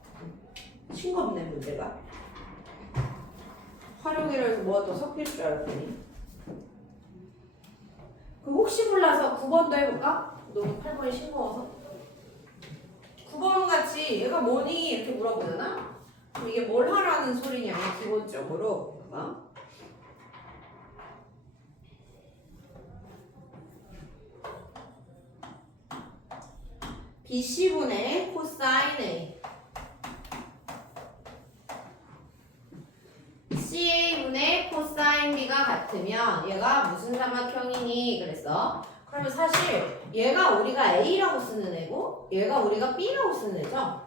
싱겁네 문제가. 활용이라 해서 뭐가 또 섞일 줄 알았더니. 그럼 혹시 몰라서 9번도 해볼까? 너무 8번이 싱거워서. 9번 같이 얘가 뭐니? 이렇게 물어보잖아? 그럼 이게 뭘 하라는 소리냐? 기본적으로. 봐봐. BC분의 코사인 A CA분의 코사인 B가 같으면 얘가 무슨 삼각형이니? 그랬어. 그러면 사실 얘가 우리가 A라고 쓰는 애고 얘가 우리가 B라고 쓰는 애죠.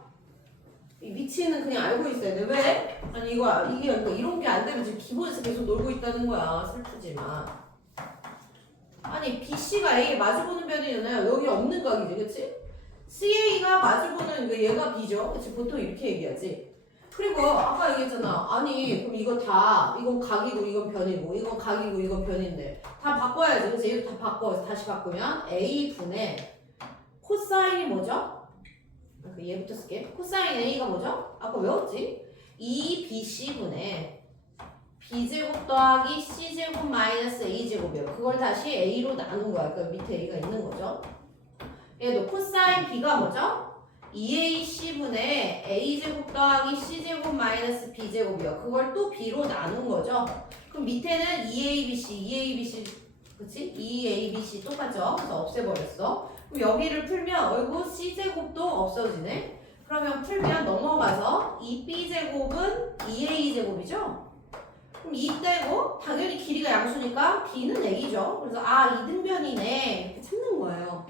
이 위치는 그냥 알고 있어야 돼. 왜? 아니 이게 그러니까 이런 게 안 되면 지금 기본에서 계속 놀고 있다는 거야. 슬프지만. 아니 BC가 A에 마주보는 변이잖아요. 여기 없는 각이지, 그치? CA가 마주보는 얘가 B죠. 그치? 보통 이렇게 얘기하지. 그리고 아까 얘기했잖아. 아니 그럼 이거 다 이건 각이고 이건 변이고 이건 각이고 이건 변인데 다 바꿔야지. 그래서 얘도 다 바꿔서 다시 바꾸면 A분의 코사인이 뭐죠? 얘부터 쓸게. 코사인 A가 뭐죠? 아까 외웠지? 2BC분의 B제곱 더하기 C제곱 마이너스 A제곱이에요. 그걸 다시 A로 나눈 거야. 그 밑에 A가 있는 거죠. 얘도 코사인 B가 뭐죠? 2AC분의 A제곱 더하기 C제곱 마이너스 B제곱이요. 그걸 또 B로 나눈 거죠. 그럼 밑에는 2ABC, 그치? 2ABC 똑같죠? 그래서 없애버렸어. 그럼 여기를 풀면 어이구 C제곱도 없어지네. 그러면 풀면 넘어가서 2B제곱은 2A제곱이죠? 그럼 2 떼고 당연히 길이가 양수니까 B는 A죠. 그래서 이등변이네 이렇게 찾는 거예요.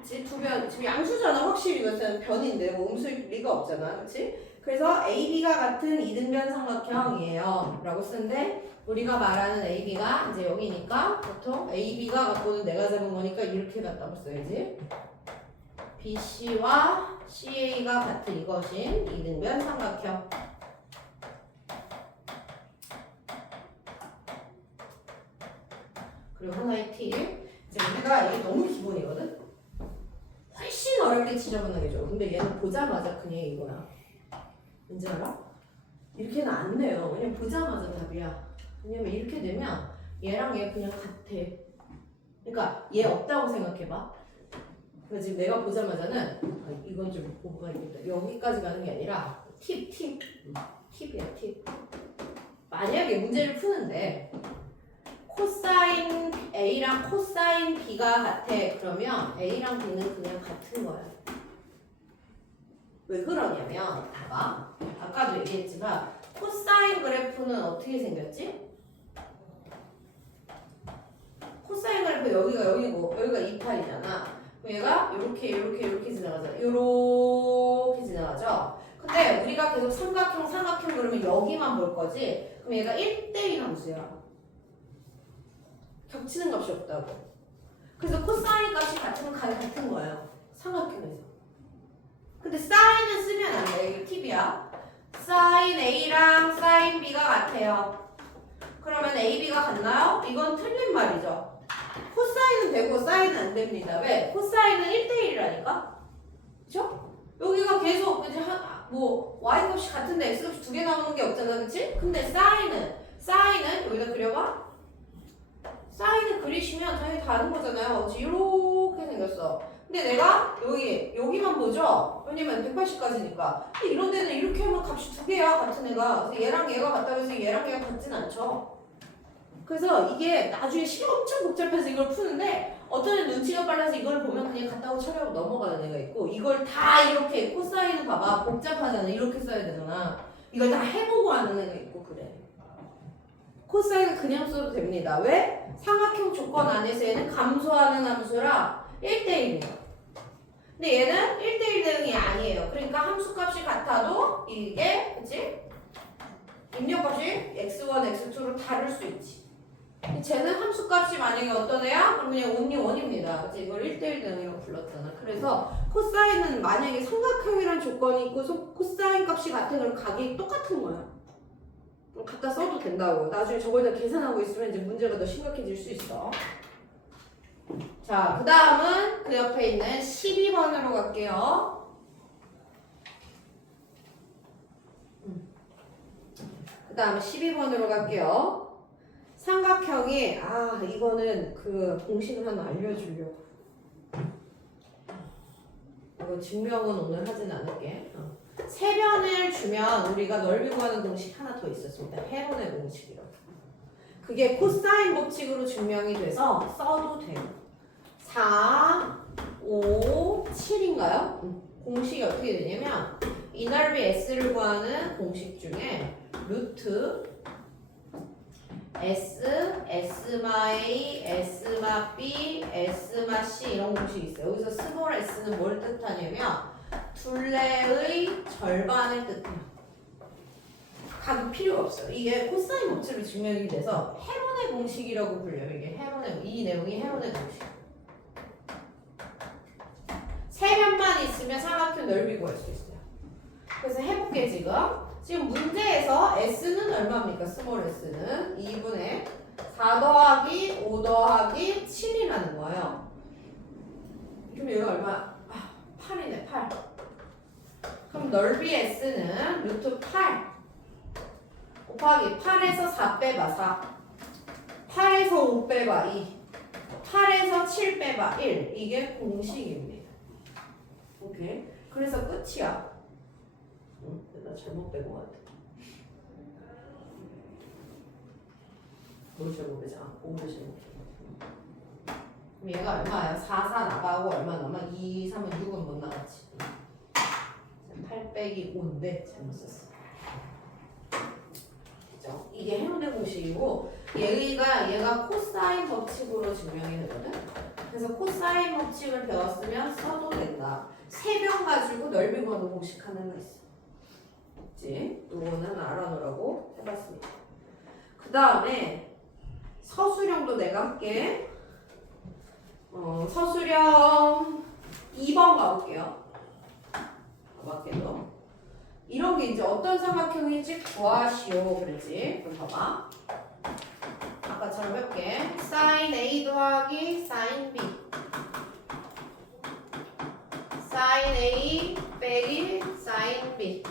그치? 두 변, 지금 양수잖아. 확실히 이것은 변인데 뭐 음수일 리가 없잖아. 그치? 그래서 AB가 같은 이등변 삼각형이에요 라고 쓰는데 우리가 말하는 AB가 이제 여기니까 보통 AB가 갖고는 내가 잡은 거니까 이렇게 갖다 써야지. BC와 CA가 같은 이것인 이등변 삼각형. 그리고 하나의 팁. 이제 우리가 이게 너무 기본이거든. 훨씬 어렵게 지저분하게 줘. 근데 얘는 보자마자 그냥 이거야. 왠지 알아? 이렇게는 안 돼요. 왜냐면 보자마자 답이야. 왜냐면 이렇게 되면 얘랑 얘 그냥 같아. 그러니까 얘 없다고 생각해봐. 그래서 지금 내가 보자마자는 이건 좀 보고 가야겠다. 여기까지 가는 게 아니라 팁이야 팁. 만약에 문제를 푸는데 코사인 A랑 코사인 B가 같아. 그러면 A랑 B는 그냥 같은 거야. 왜 그러냐면 봐봐. 아까도 얘기했지만 코사인 그래프는 어떻게 생겼지? 코사인 그래프 여기가 여기고 여기가 2파이잖아. 얘가 이렇게 지나가잖아. 이렇게 지나가죠. 근데 우리가 계속 삼각형 그러면 여기만 볼 거지. 그럼 얘가 1대1 함수야. 겹치는 값이 없다고. 그래서 코사인 값이 같으면 같은 거예요. 삼각형에서. 근데 사인은 쓰면 안 돼. 이게 팁이야. 사인 A랑 사인 B가 같아요. 그러면 AB가 같나요? 이건 틀린 말이죠. 코사인은 되고 사인은 안 됩니다. 왜? 코사인은 1대1이라니까? 그쵸? 여기가 계속 이제 Y값이 같은데 X값이 두 개 나오는 게 없잖아. 그치? 근데 사인은 여기다 그려봐. 사인을 그리시면 당연히 다른 거잖아요. 이렇게 생겼어. 근데 내가 여기만 보죠? 왜냐면 180까지니까. 근데 이런 데는 이렇게 하면 값이 두 개야, 같은 애가. 그래서 얘랑 얘가 같다고 해서 얘랑 얘가 같진 않죠. 그래서 이게 나중에 시간 엄청 복잡해서 이걸 푸는데 어떤 애 눈치가 빨라서 이걸 보면 그냥 갔다고 처리하고 넘어가는 애가 있고 이걸 다 이렇게 코사인은 봐봐 복잡하잖아. 이렇게 써야 되잖아. 이걸 다 해보고 하는 애가 있고 그래. 코사인은 그냥 써도 됩니다. 왜? 삼각형 조건 안에서 얘는 감소하는 함수라 1대1이에요. 근데 얘는 1대1 대응이 아니에요. 그러니까 함수값이 같아도 이게 그치? 입력값이 x1, x2로 다를 수 있지. 쟤는 함수값이 만약에 어떤 애야? 그럼 그냥 only 1입니다. 그치? 이걸 1대1 대응이라고 불렀잖아. 그래서 코사인은 만약에 삼각형이란 조건이 있고 코사인 값이 같은 그럼 각이 똑같은 거야. 그럼 갖다 써도 된다고. 나중에 저걸 다 계산하고 있으면 이제 문제가 더 심각해질 수 있어. 자, 그 다음은 그 옆에 있는 12번으로 갈게요. 그 다음에 12번으로 갈게요. 삼각형이 이거는 그 공식을 하나 알려주려고. 이거 증명은 오늘 하진 않을게. 세변을 주면 우리가 넓이 구하는 공식 하나 더 있었습니다. 헤론의 공식이라고. 그게 코사인 법칙으로 증명이 돼서 써도 돼요. 4, 5, 7인가요? 공식이 어떻게 되냐면 이 넓이 S를 구하는 공식 중에 루트 S, S마 A, S마 B, S마 C 이런 공식이 있어요. 여기서 스몰 s는 뭘 뜻하냐면 둘레의 절반을 뜻해요. 각이 필요 없어요. 이게 코사인 법칙으로 증명이 돼서 헤론의 공식이라고 불려요. 이 내용이 헤론의 공식. 세 변만 있으면 삼각형 넓이 구할 수 있어요. 그래서 해볼게 지금 문제에서 S는 얼마입니까? 스몰 S는 2분의 4 더하기 5 더하기 7이라는 거예요. 그럼 얘가 얼마? 8이네 8. 그럼 넓이 S는 루트 8 곱하기 8에서 4 빼봐 4 8에서 5 빼봐 2 8에서 7 빼봐 1 이게 공식입니다. 오케이. 그래서 끝이야. 나 잘못 뺀 것 같아. 뭘 잘못 빼자? 5를 잘못 빼. 그럼 얘가 얼마야? 4, 4 나가고 얼마 남아? 2, 3은 6은 못 나갔지. 8 빼기 5인데 잘못 썼어. 그죠? 이게 헤론의 공식이고 얘가 코사인 법칙으로 증명이 되거든. 그래서 코사인 법칙을 배웠으면 써도 된다. 세 변 가지고 넓이 구하는 공식 하나가 있어. 그치? 요거는 알아놓으라고 해봤습니다. 그 그 다음에 서술형도 내가 할게. 서술형 2번 가볼게요. 가볼게요. 이런 게 이제 어떤 삼각형인지 구하시오 그랬지. 그럼 봐봐. 아까처럼 해볼게. sin A 더하기 sin B. sin A 빼기 sin B.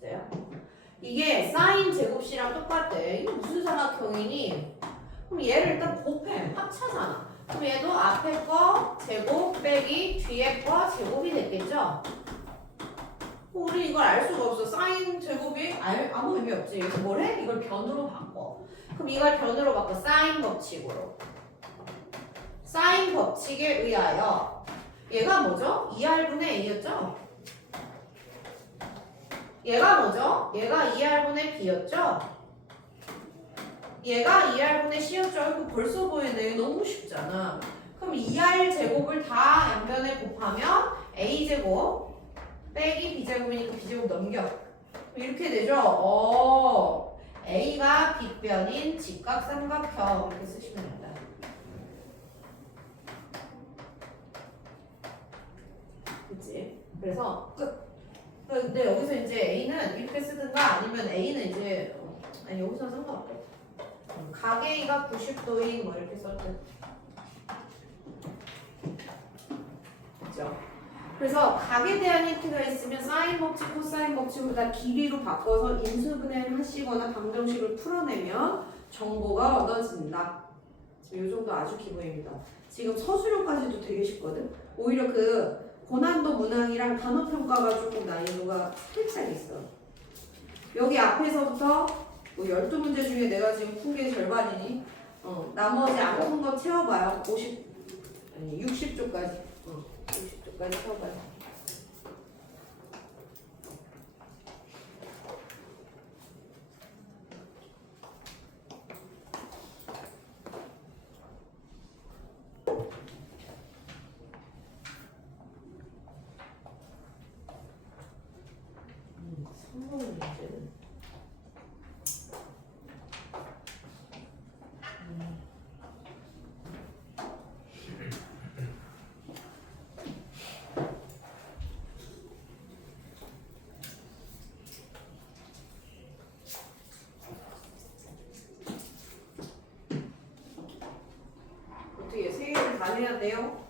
맞아요? 이게 sin 제곱 C랑 똑같대. 이게 무슨 삼각형이니? 그럼 얘를 일단 곱해. 합차잖아. 그럼 얘도 앞에 거 제곱 빼기 뒤에 거 제곱이 됐겠죠? 우리 이걸 알 수가 없어. 사인 제곱이 아무 의미 없지. 그래서 뭘 해? 이걸 변으로 바꿔. 그럼 이걸 변으로 바꿔. 사인 법칙으로. 사인 법칙에 의하여 얘가 뭐죠? 2R분의 A였죠? 얘가 뭐죠? 얘가 2R분의 B였죠? 얘가 2R분의 C였죠? 이거 벌써 보이네. 너무 쉽잖아. 그럼 2R 제곱을 다 양변에 곱하면 A제곱 빼기 B제곱이니까 B제곱 넘겨. 이렇게 되죠? A가 빗변인 직각삼각형 이렇게 쓰시면 된다. 그치? 그래서 끝. 근데 여기서 이제 A는 이렇게 쓰든가 아니면 A는 이제 아니 여기서 상관없게 각 A가 90도인 뭐 이렇게 썼든. 그죠? 그래서 각에 대한 힌트가 있으면 사인 법칙, 코사인 법칙을 다 길이로 바꿔서 인수분해를 하시거나 방정식을 풀어내면 정보가 얻어진다. 지금 이 정도 아주 기본입니다. 지금 서술형까지도 되게 쉽거든. 오히려 그 고난도 문항이랑 단어 평가가 조금 난이도가 살짝 있어. 여기 앞에서부터 뭐 12문제 중에 내가 지금 푼 게 절반이니 나머지 안 푼 거 채워봐요. 60쪽까지. 60쪽까지 채워봐요. 어떻게 세 개를 다 해야 돼요?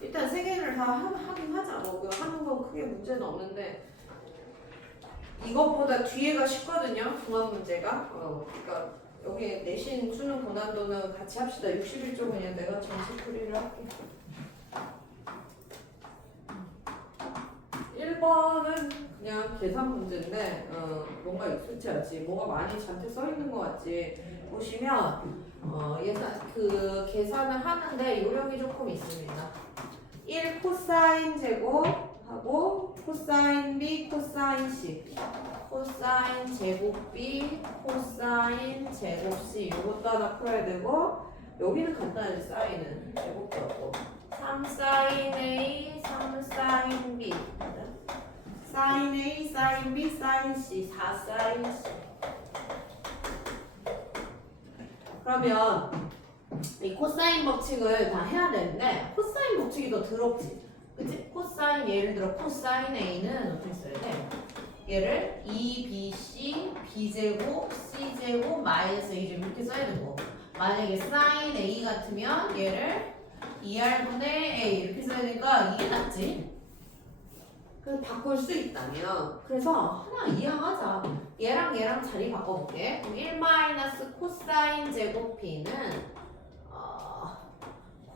일단 세 개를 다 하긴 하자. 뭐 하는 건 크게 문제는 없는데 이것보다 뒤에가 쉽거든요. 종합 문제가. 그러니까 여기 내신 수능 고난도는 같이 합시다. 61조 그냥 내가 전체 풀이를 할게. 1번은 그냥 계산 문제인데 뭔가 익숙해야지. 뭐가 많이 잔뜩 써 있는 것 같지. 보시면 예산 그 계산을 하는데 요령이 조금 있습니다. 1 코사인 제곱하고 코사인 B, 코사인 C. 코사인 제곱 B, 코사인 제곱 C. 이것도 하나 풀어야 되고 여기는 간단하지. 사인은 제곱도 없고 3사인 A, 3사인 B. 사인 A, 사인 B, 사인 C. 4사인 C. 그러면 이 코사인 법칙을 다 해야 되는데 코사인 법칙이 더 더럽지. 그치? 코사인 예를 들어 코사인 A는 어떻게 써야 돼? 얘를 2BC B제곱 C제곱 마이너스 A제곱 이렇게 써야 되고 만약에 사인 A 같으면 얘를 2R분의 A 이렇게 써야 되니까 이게 낫지. 그래서 바꿀 수 있다면 그래서 하나 이항하자. 얘랑 얘랑 자리 바꿔볼게. 그럼 1 마이너스 코사인 제곱 B는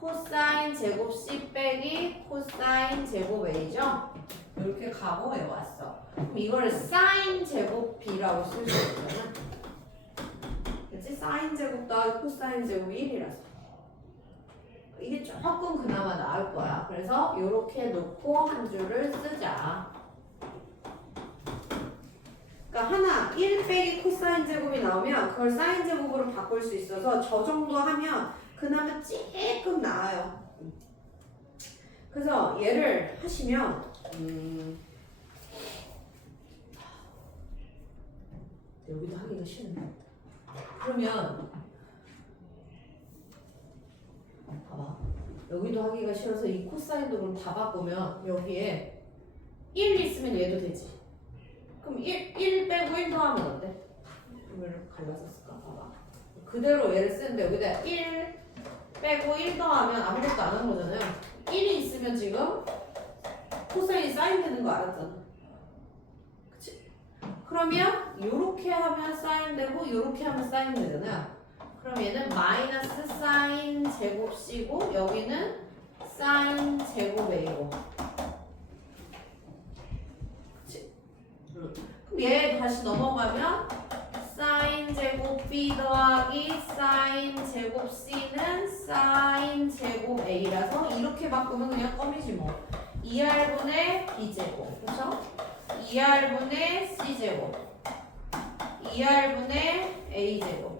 코사인 제곱 C 빼기 코사인 제곱 A죠? 이렇게 가고 왜 왔어? 그럼 이걸 사인 제곱 B라고 쓸 수 있잖아. 그치? 사인 제곱 더하기 코사인 제곱이 1이라서 이게 조금 그나마 나을 거야. 그래서 이렇게 놓고 한 줄을 쓰자. 그러니까 하나 1 빼기 코사인 제곱이 나오면 그걸 사인 제곱으로 바꿀 수 있어서 저 정도 하면 그나마 조금 나아요. 그래서 얘를 하시면 여기도 하기가 싫네. 그러면 봐봐. 여기도 하기가 싫어서 이 코사인도 그럼 다 바꾸면 여기에 1 있으면 얘도 되지. 그럼 1 빼고 1 더하면 어때? 왜 갈라서 쓸까? 봐봐. 그대로 얘를 쓰는데 여기다 1 빼고 1 더하면 아무것도 안 한 거잖아요. 1이 있으면 지금 코사인이 사인 되는 거 알았잖아. 그치? 그러면 요렇게 하면 사인 되고 요렇게 하면 사인 되잖아요. 그럼 얘는 마이너스 사인 제곱 C고 여기는 사인 제곱 A고. 그치? 그럼 얘 다시 넘어가면 사인 제곱 B 더하기 사인 제곱 C는 사인 제곱 A라서 이렇게 바꾸면 그냥 껌이지 뭐. 2R분의 B제곱. 그쵸? 2R분의 C제곱. 2R분의 A제곱.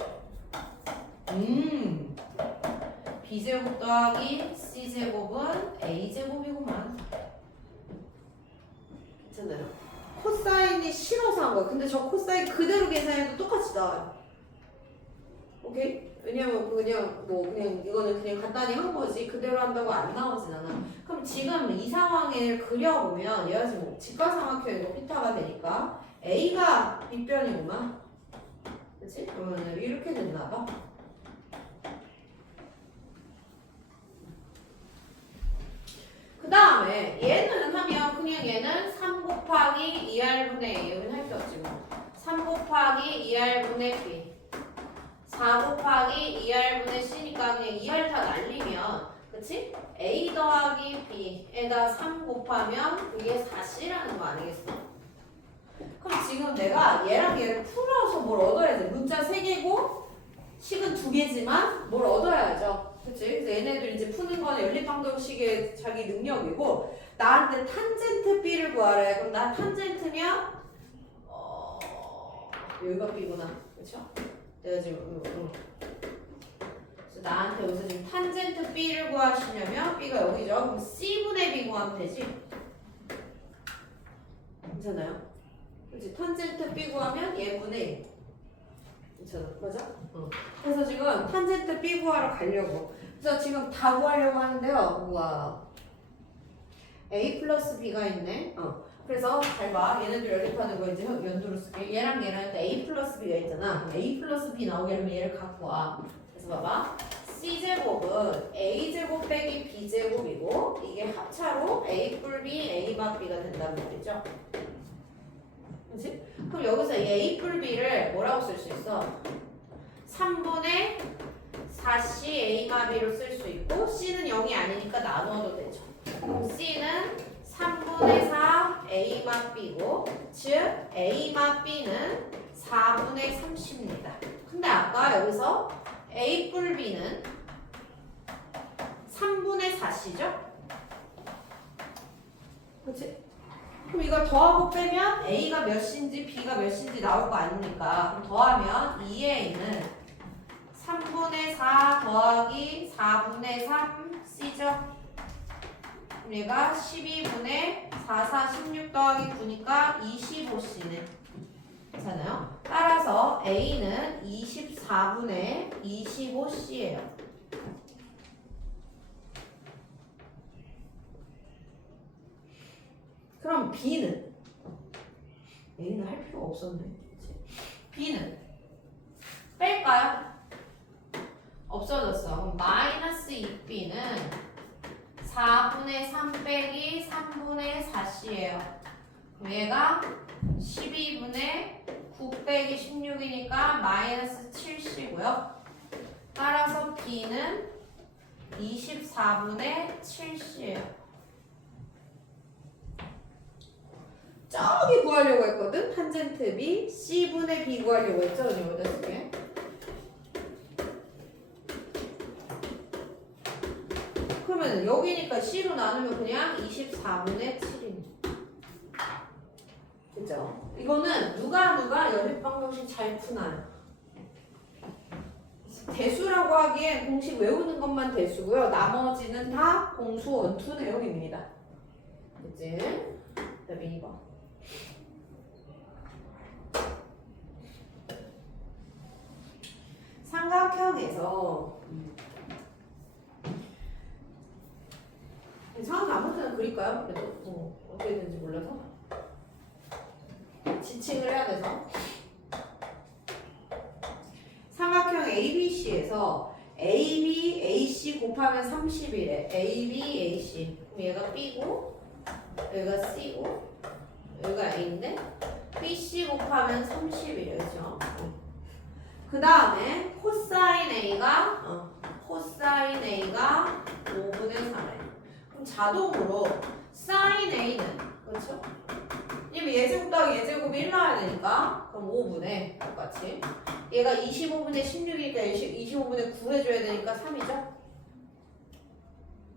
B제곱 더하기 C제곱은 A제곱이구만. 괜찮아요? 코사인이 싫어서 한 거야. 근데 저 코사인 그대로 계산해도 똑같이 나와요. 오케이? 왜냐면 그냥 그냥 이거는 그냥 간단히 한 거지 그대로 한다고 안 나오진 않아. 그럼 지금 이 상황을 그려보면 얘가 지금 직각삼각형이고 피타가 되니까 A가 빗변이구만. 그치? 그러면 이렇게 됐나 봐. 그 다음에 얘는 하면 그냥 얘는 3 곱하기 2R분의 A 여기는 할 게 없지 뭐. 3 곱하기 2R분의 B 4 곱하기 2R분의 C니까 그냥 2R 다 날리면 그치? A 더하기 B에다 3 곱하면 그게 4C라는 거 아니겠어? 그럼 지금 내가 얘랑 얘를 풀어서 뭘 얻어야지. 문자 3개고 식은 2개지만 뭘 얻어야죠. 그치? 그래서 얘네들 이제 푸는 건 연립방정식의 자기 능력이고 나한테 탄젠트 B를 구하래. 그럼 나 탄젠트면 여기가 B구나. 그쵸? 내가 지금 그래서 나한테 여기서 지금 탄젠트 B를 구하시려면 B가 여기죠. 그럼 C분의 B 구하면 되지. 괜찮아요? 그치? 탄젠트 B 구하면 얘분의 1. 괜찮아. 맞아? 그래서 지금 탄젠트 B 구하러 가려고. 그래서 지금 다 구하려고 하는데요. 우와. A 플러스 B가 있네. 그래서 잘 봐. 얘네들 연립하는 거 이제 연두로 쓸게. 얘랑 얘랑 A 플러스 B가 있잖아. 그럼 A 플러스 B 나오게 하면 얘를 갖고 와. 그래서 봐봐. C제곱은 A제곱 빼기 B제곱이고 이게 합차로 A 뿔 B, A 막 B가 된단 말이죠. 그치? 그럼 여기서 이 A 뿔 B를 뭐라고 쓸 수 있어? 3분의 4C A 막 B로 쓸 수 있고 C는 0이 아니니까 나누어도 되죠. 그럼 C는 3분의 4 A 막 B고 즉 A 막 B는 4분의 30입니다. 근데 아까 여기서 A 뿔 B는 3분의 4C죠? 그치? 그럼 이걸 더하고 빼면 A가 몇인지 B가 몇인지 나올 거 아닙니까? 그럼 더하면 2A는 3분의 4 더하기 4분의 3 C죠? 그럼 얘가 12분의 4, 4, 16 더하기 9니까 25C네. 괜찮아요? 따라서 A는 24분의 25C예요. 그럼 B는? A는 할 필요가 없었네. B는? 뺄까요? 없어졌어. 그럼 마이너스 2B는 4분의 3 빼기 3분의 4C예요. 그럼 얘가 12분의 9 빼기 16이니까 마이너스 7C고요. 따라서 B는 24분의 7C예요. 저기 구하려고 했거든? 탄젠트 B, C분의 B 구하려고 했죠? 여기다 쓸게. 그러면 여기니까 C로 나누면 그냥 24분의 7입니다. 그죠? 이거는 누가 연립방정식 잘 푸나요? 대수라고 하기엔 공식 외우는 것만 대수고요. 나머지는 다 공수 원투 내용입니다. 그치? 그다음에 2번. 삼각형에서 정확히 아무튼 그릴까요? 그래도 어떻게 되는지 몰라서 지칭을 해야 돼서 삼각형 ABC에서 AB, AC 곱하면 30이래. AB, AC. 그럼 얘가 B고 여기가 C고 여기가 A인데 BC 곱하면 30이래. 그렇죠? 그 다음에 코사인 A가 코사인 A가 5분의 4래. 그럼 자동으로 사인 A는 그렇죠? 왜냐면 예제곱 더하기 예제곱이 1 나와야 되니까 그럼 5분의 똑같이 얘가 25분의 16이니까 25분의 9 해줘야 되니까 3이죠.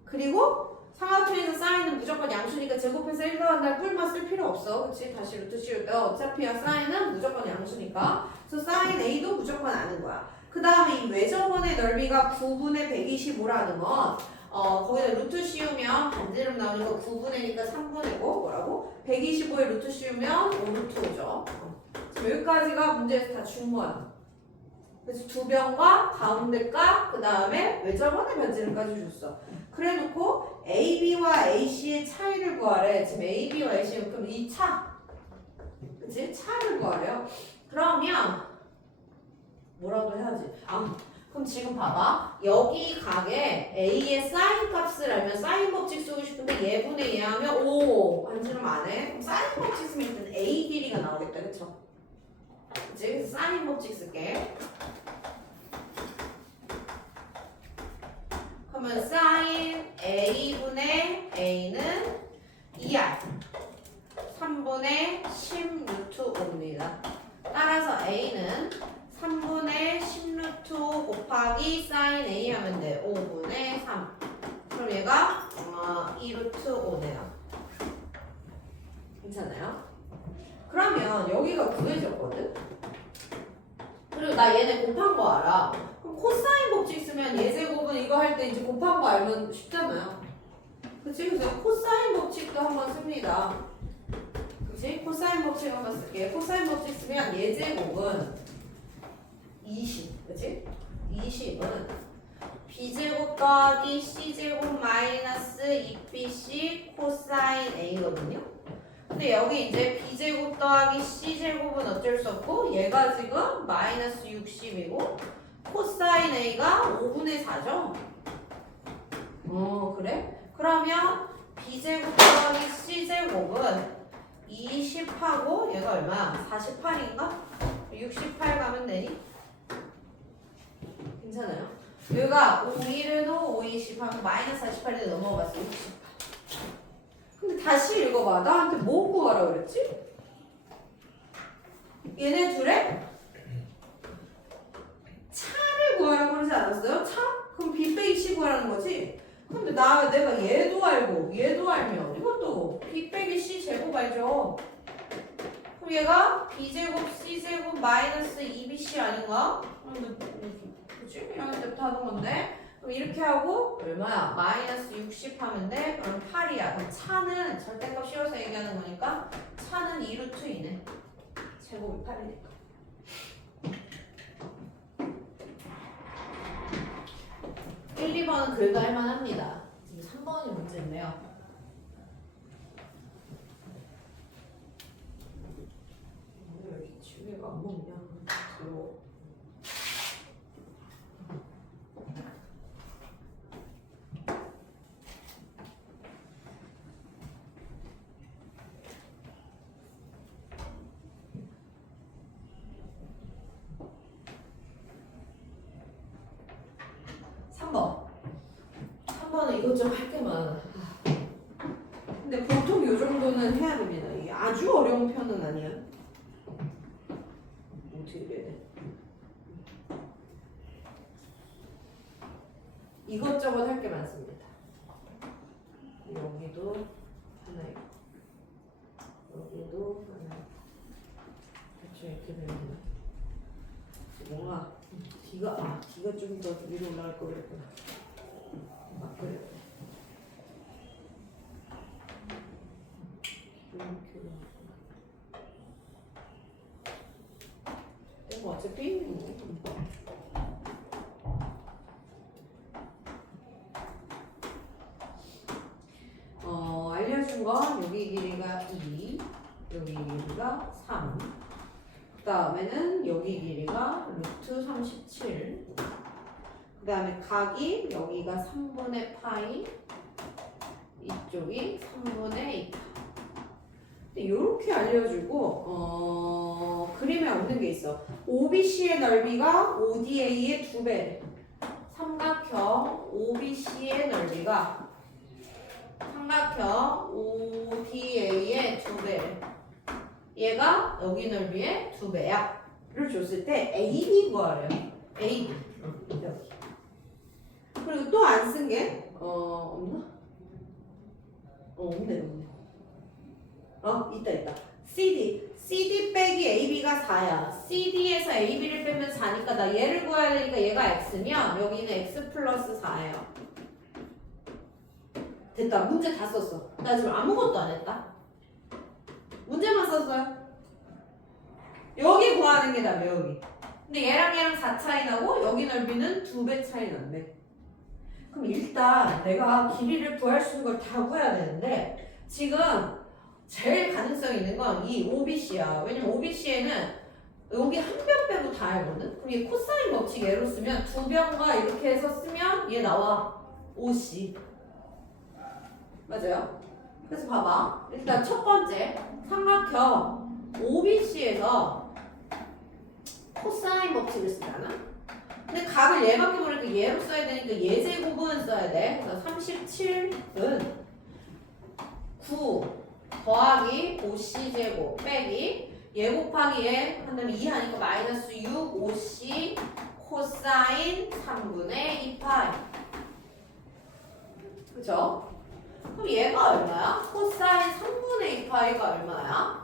그리고 삼각형에서 사인은 무조건 양수니까 제곱해서 1 더한다면 뿔만 쓸 필요 없어. 그치? 다시 루트 씌울 때 어차피 사인은 무조건 양수니까 그래서 사인 A도 무조건 아는 거야. 그 다음에 이 외접원의 넓이가 9분의 125라는 건 거기다 루트 씌우면 반지름 나오니까 9분의니까 3분의고 뭐라고? 125에 루트 씌우면 5루트 5죠. 지금 여기까지가 문제에서 다 준 거야. 그래서 두 변과 가운데가 그 다음에 외접원의 반지름까지 줬어. 그래 놓고 AB와 AC의 차이를 구하래. 지금 AB와 AC는 그럼 이 차, 그치? 차를 구하래요. 그러면 뭐라도 해야지. 그럼 지금 봐봐. 여기 각에 A의 사인 값을 알면 사인 법칙 쓰고 싶은데 얘분의 얘 하면 5 반지름 안 해. 그럼 사인 법칙 쓰면 일단 A 길이가 나오겠다. 그쵸? 그치? 그래서 사인 법칙 쓸게. 그러면 사인 A분의 A는 2R 3분의 10 루트 5입니다. 따라서 A는 3분의 10 루트 5 곱하기 사인 A 하면 돼. 5분의 3. 그럼 얘가 2 루트 5네요. 괜찮아요? 그러면 여기가 구해졌거든? 그리고 나 얘네 곱한 거 알아. 그럼 코사인 법칙 쓰면 예제곱은 이거 할 때 이제 곱한 거 알면 쉽잖아요. 그치? 그래서 코사인 법칙도 한번 씁니다. 그치? 코사인 법칙 한번 쓸게. 코사인 법칙 쓰면 예제곱은 20, 그치? 20은 b제곱 더하기 c제곱 마이너스 2bc 코사인 a거든요. 근데 여기 이제 b제곱 더하기 c제곱은 어쩔 수 없고 얘가 지금 마이너스 60이고 코사인 a가 5분의 4죠? 그래? 그러면 b제곱 더하기 c제곱은 20하고 얘가 얼마야? 48인가? 68 가면 되니? 괜찮아요? 여기가 5,1은 5, 20 하면 마이너스 48에 넘어갔어. 68. 근데 다시 읽어봐. 나한테 뭐 구하라 그랬지? 얘네 둘의 차를 구하라고 그러지 않았어요? 차? 그럼 B 빼기 C 구하라는 거지? 근데 내가 얘도 알고 얘도 알면 이것도 B 빼기 C 제곱 알죠? 그럼 얘가 B제곱 C제곱 마이너스 2BC 아닌가? 그치? 이런 데부터 하는 건데 그럼 이렇게 하고 얼마야? 마이너스 60 하면 돼? 그럼 8이야. 그럼 차는 절대값 씌워서 얘기하는 거니까 차는 2루트이네. 제곱이 8이니까. (1, 2번은) 그래도 할만합니다. 지금 3번이 문제인데요. 왜 이렇게 지우개가 안 먹냐? 더러워. 이것저것 할 게 많아. 근데 보통 요 정도는 해야 됩니다. 이게 아주 어려운 편은 아니야. 어떻게 해야 돼? 이것저것 할 게 많습니다. 여기도 하나 있고 여기도 하나 있고 대충 이렇게 되면 뭔가 뒤가 좀 더 위로 올라갈 거 그랬구나. 그래. 어차피 알려준 건 여기 길이가 2, 여기 길이가 3. 그 다음에는 여기 길이가 루트 37. 그 다음에 각이 여기가 3분의 파이, 이쪽이 3분의 2. 이렇게 알려주고 그림에 없는 게 있어. OBC의 넓이가 ODA의 2배. 삼각형 OBC의 넓이가 삼각형 ODA의 2배. 얘가 여기 넓이의 2배야.를 줬을 때 AB 구하래요. AB. 여기. 그리고 또 안 쓴 게 없나? 없네. 있다. CD 빼기 AB가 4야. CD에서 AB를 빼면 4니까 나 얘를 구해야 되니까 얘가 X면 여기는 X 플러스 4예요. 됐다. 문제 다 썼어. 나 지금 아무것도 안 했다. 문제만 썼어요. 여기 구하는 게 답이에요. 여기. 근데 얘랑 4 차이 나고 여기 넓이는 2배 차이 난대. 그럼 일단 내가 길이를 구할 수 있는 걸 다 구해야 되는데 지금 제일 가능성이 있는 건 이 OBC야. 왜냐면 OBC에는 여기 한 변 빼고 다 알거든? 그럼 얘 코사인 법칙 예로 쓰면 두 변과 이렇게 해서 쓰면 얘 나와. OC. 맞아요? 그래서 봐봐. 일단 첫 번째 삼각형 OBC에서 코사인 법칙을 쓰잖아? 근데 각을 얘밖에 모르니까 얘로 써야 되니까 얘 제곱은 써야 돼. 그래서 37은 9 더하기 5c 제곱 빼기 얘 곱하기 얘 한다면 2 하니까 마이너스 6 5c 코사인 3분의 2파이. 그쵸? 그럼 얘가 얼마야? 코사인 3분의 2파이가 얼마야?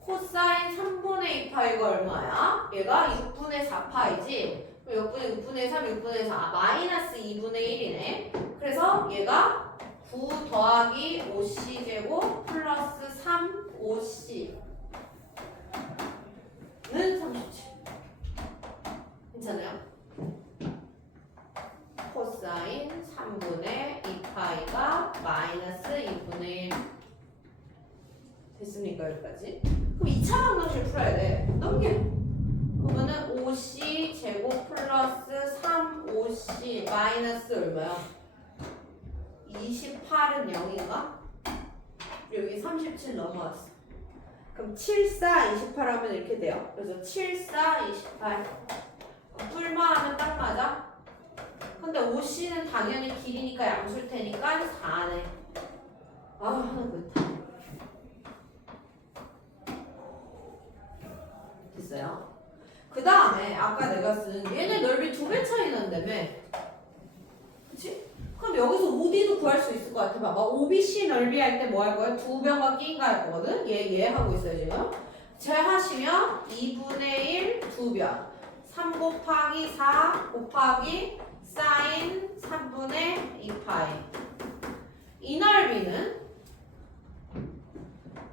코사인 3분의 2파이가 얼마야? 얘가 6분의 4파이지? 그럼 6분의 3, 6분의 4 마이너스 2분의 1이네. 그래서 얘가 9 더하기 5c 제곱 플러스 3 5c는 37. 괜찮아요? 코사인 3분의 2파이가 마이너스 2분의 1 됐습니까? 여기까지? 그럼 2차 방정식을 풀어야 돼. 넘겨. 그러면은 5c 제곱 플러스 3 5c 마이너스 얼마야? 28은 0인가? 여기 37 넘어왔어. 그럼 7, 4, 28 하면 이렇게 돼요. 그래서 7, 4, 28 풀만 하면 딱 맞아? 근데 5c는 당연히 길이니까 양수일 테니까 4네. 하나 못해. 됐어요? 그 다음에 아까 내가 쓴 얘네 넓이 2배 차이 난다며. 그치? 그럼 여기서 OD도 구할 수 있을 것 같아. 봐봐. OBC 넓이 할 때 뭐 할 거야? 두 변과 끼인가 할 거거든? 얘 하고 있어요, 지금. 제하시면 2분의 1 두 변. 3 곱하기 4 곱하기 사인 3분의 2파이. 이 넓이는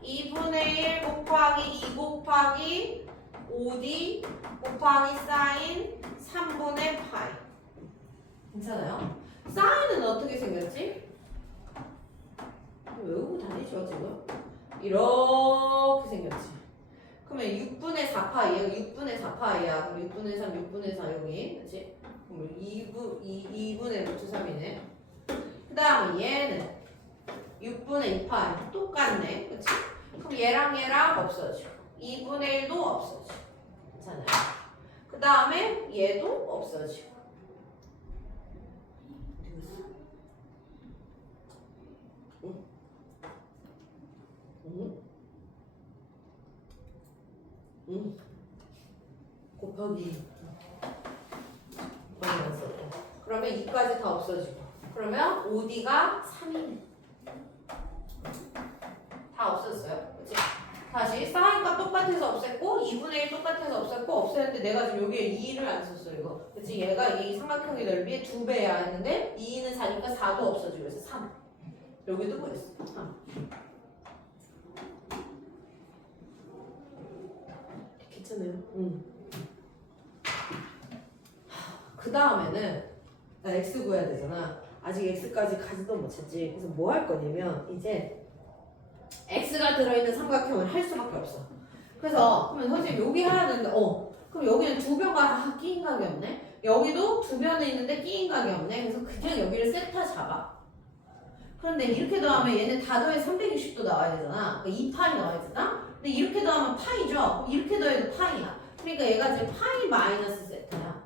2분의 1 곱하기 2 곱하기 5D 곱하기 사인 3분의 파이. 괜찮아요? 사인은 어떻게 생겼지? 외우고 다니죠 지금? 이렇게 생겼지. 그러면 6분의 4파이야. 6분의 4파이야. 그럼 6분의 3, 6분의 4 여기. 그치? 그럼 2분의 루트 3이네. 그 다음 얘는 6분의 2파이. 똑같네. 그치? 그럼 얘랑 없어져. 2분의 1도 없어져. 괜찮아요? 그 다음에 얘도 없어지고. 곱하기 그러면 2까지 다 없어지고 그러면 5D가 3이네. 다 없었어요. 그치? 다시 사인과 똑같아서 없앴고 2분의 1 똑같아서 없앴고 없앴는데 내가 지금 여기에 2를 안 썼어 이거. 그치? 얘가 이 삼각형의 넓이의 2배야 했는데 2는 4니까 4도 없어지고 그래서 3. 여기도 그랬어. 3. 괜찮아요? 그 다음에는 나 x 구해야 되잖아. 아직 x까지 가지도 못했지. 그래서 뭐 할 거냐면 이제 x가 들어있는 삼각형을 할 수밖에 없어. 그래서 그러면 선생님 여기 해야 되는데 그럼 여기는 두 변가 끼인 각이 없네. 여기도 두 변에 있는데 끼인 각이 없네. 그래서 그냥 여기를 세타 잡아. 그런데 이렇게 더하면 얘는 다 더해 360도 나와야 되잖아. 그러니까 2파이 나와야 되잖아. 근데 이렇게 더하면 파이죠. 이렇게 더해도 파이야. 그러니까 얘가 지금 파이 마이너스 세타야.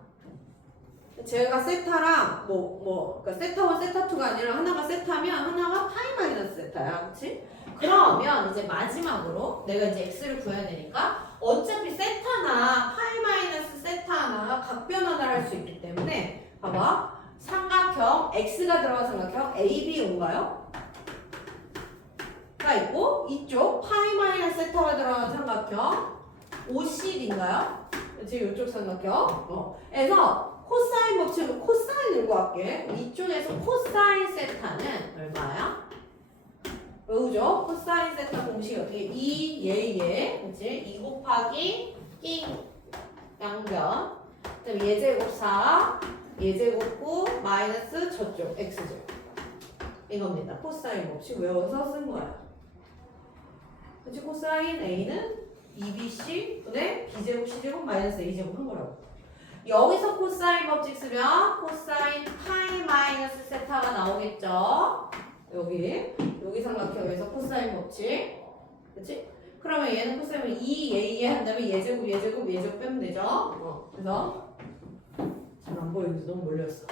제가 세타랑 그러니까 세타 1, 세타 2가 아니라 하나가 세타면 하나가 파이 마이너스 세타야. 그렇지? 그러면 이제 마지막으로 내가 이제 x를 구해야 되니까 어차피 세타나 파이 마이너스 세타나 각변환을 할 수 있기 때문에 봐봐. 삼각형 x가 들어간 삼각형 ABO인가요? 가 있고 이쪽 파이 마이너스 세타가 들어간 삼각형 OCD인가요? 지금 이쪽 삼각형 그래서 코사인 법칙으로 코사인을 구할게. 이쪽에서 코사인 세타는 얼마야? 외우죠? 코사인 세타 공식이 어떻게 2 얘 그치? 2 곱하기 낑 양변 그다음에 예제곱 4 예제곱 9 마이너스 저쪽 x제곱 이겁니다. 코사인 법칙 외워서 쓴 거야. 그치? 코사인 a는 2bc 분의 b제곱 c제곱 마이너스 a제곱 한 거라고. 여기서 코사인 법칙 쓰면 코사인 파이 마이너스 세타가 나오겠죠? 여기 삼각형에서 코사인 법칙 그치? 그러면 얘는 코사인은 2 한 다음에 예제곱 빼면 되죠? 그래서 잘 안 보이는데 너무 몰렸어.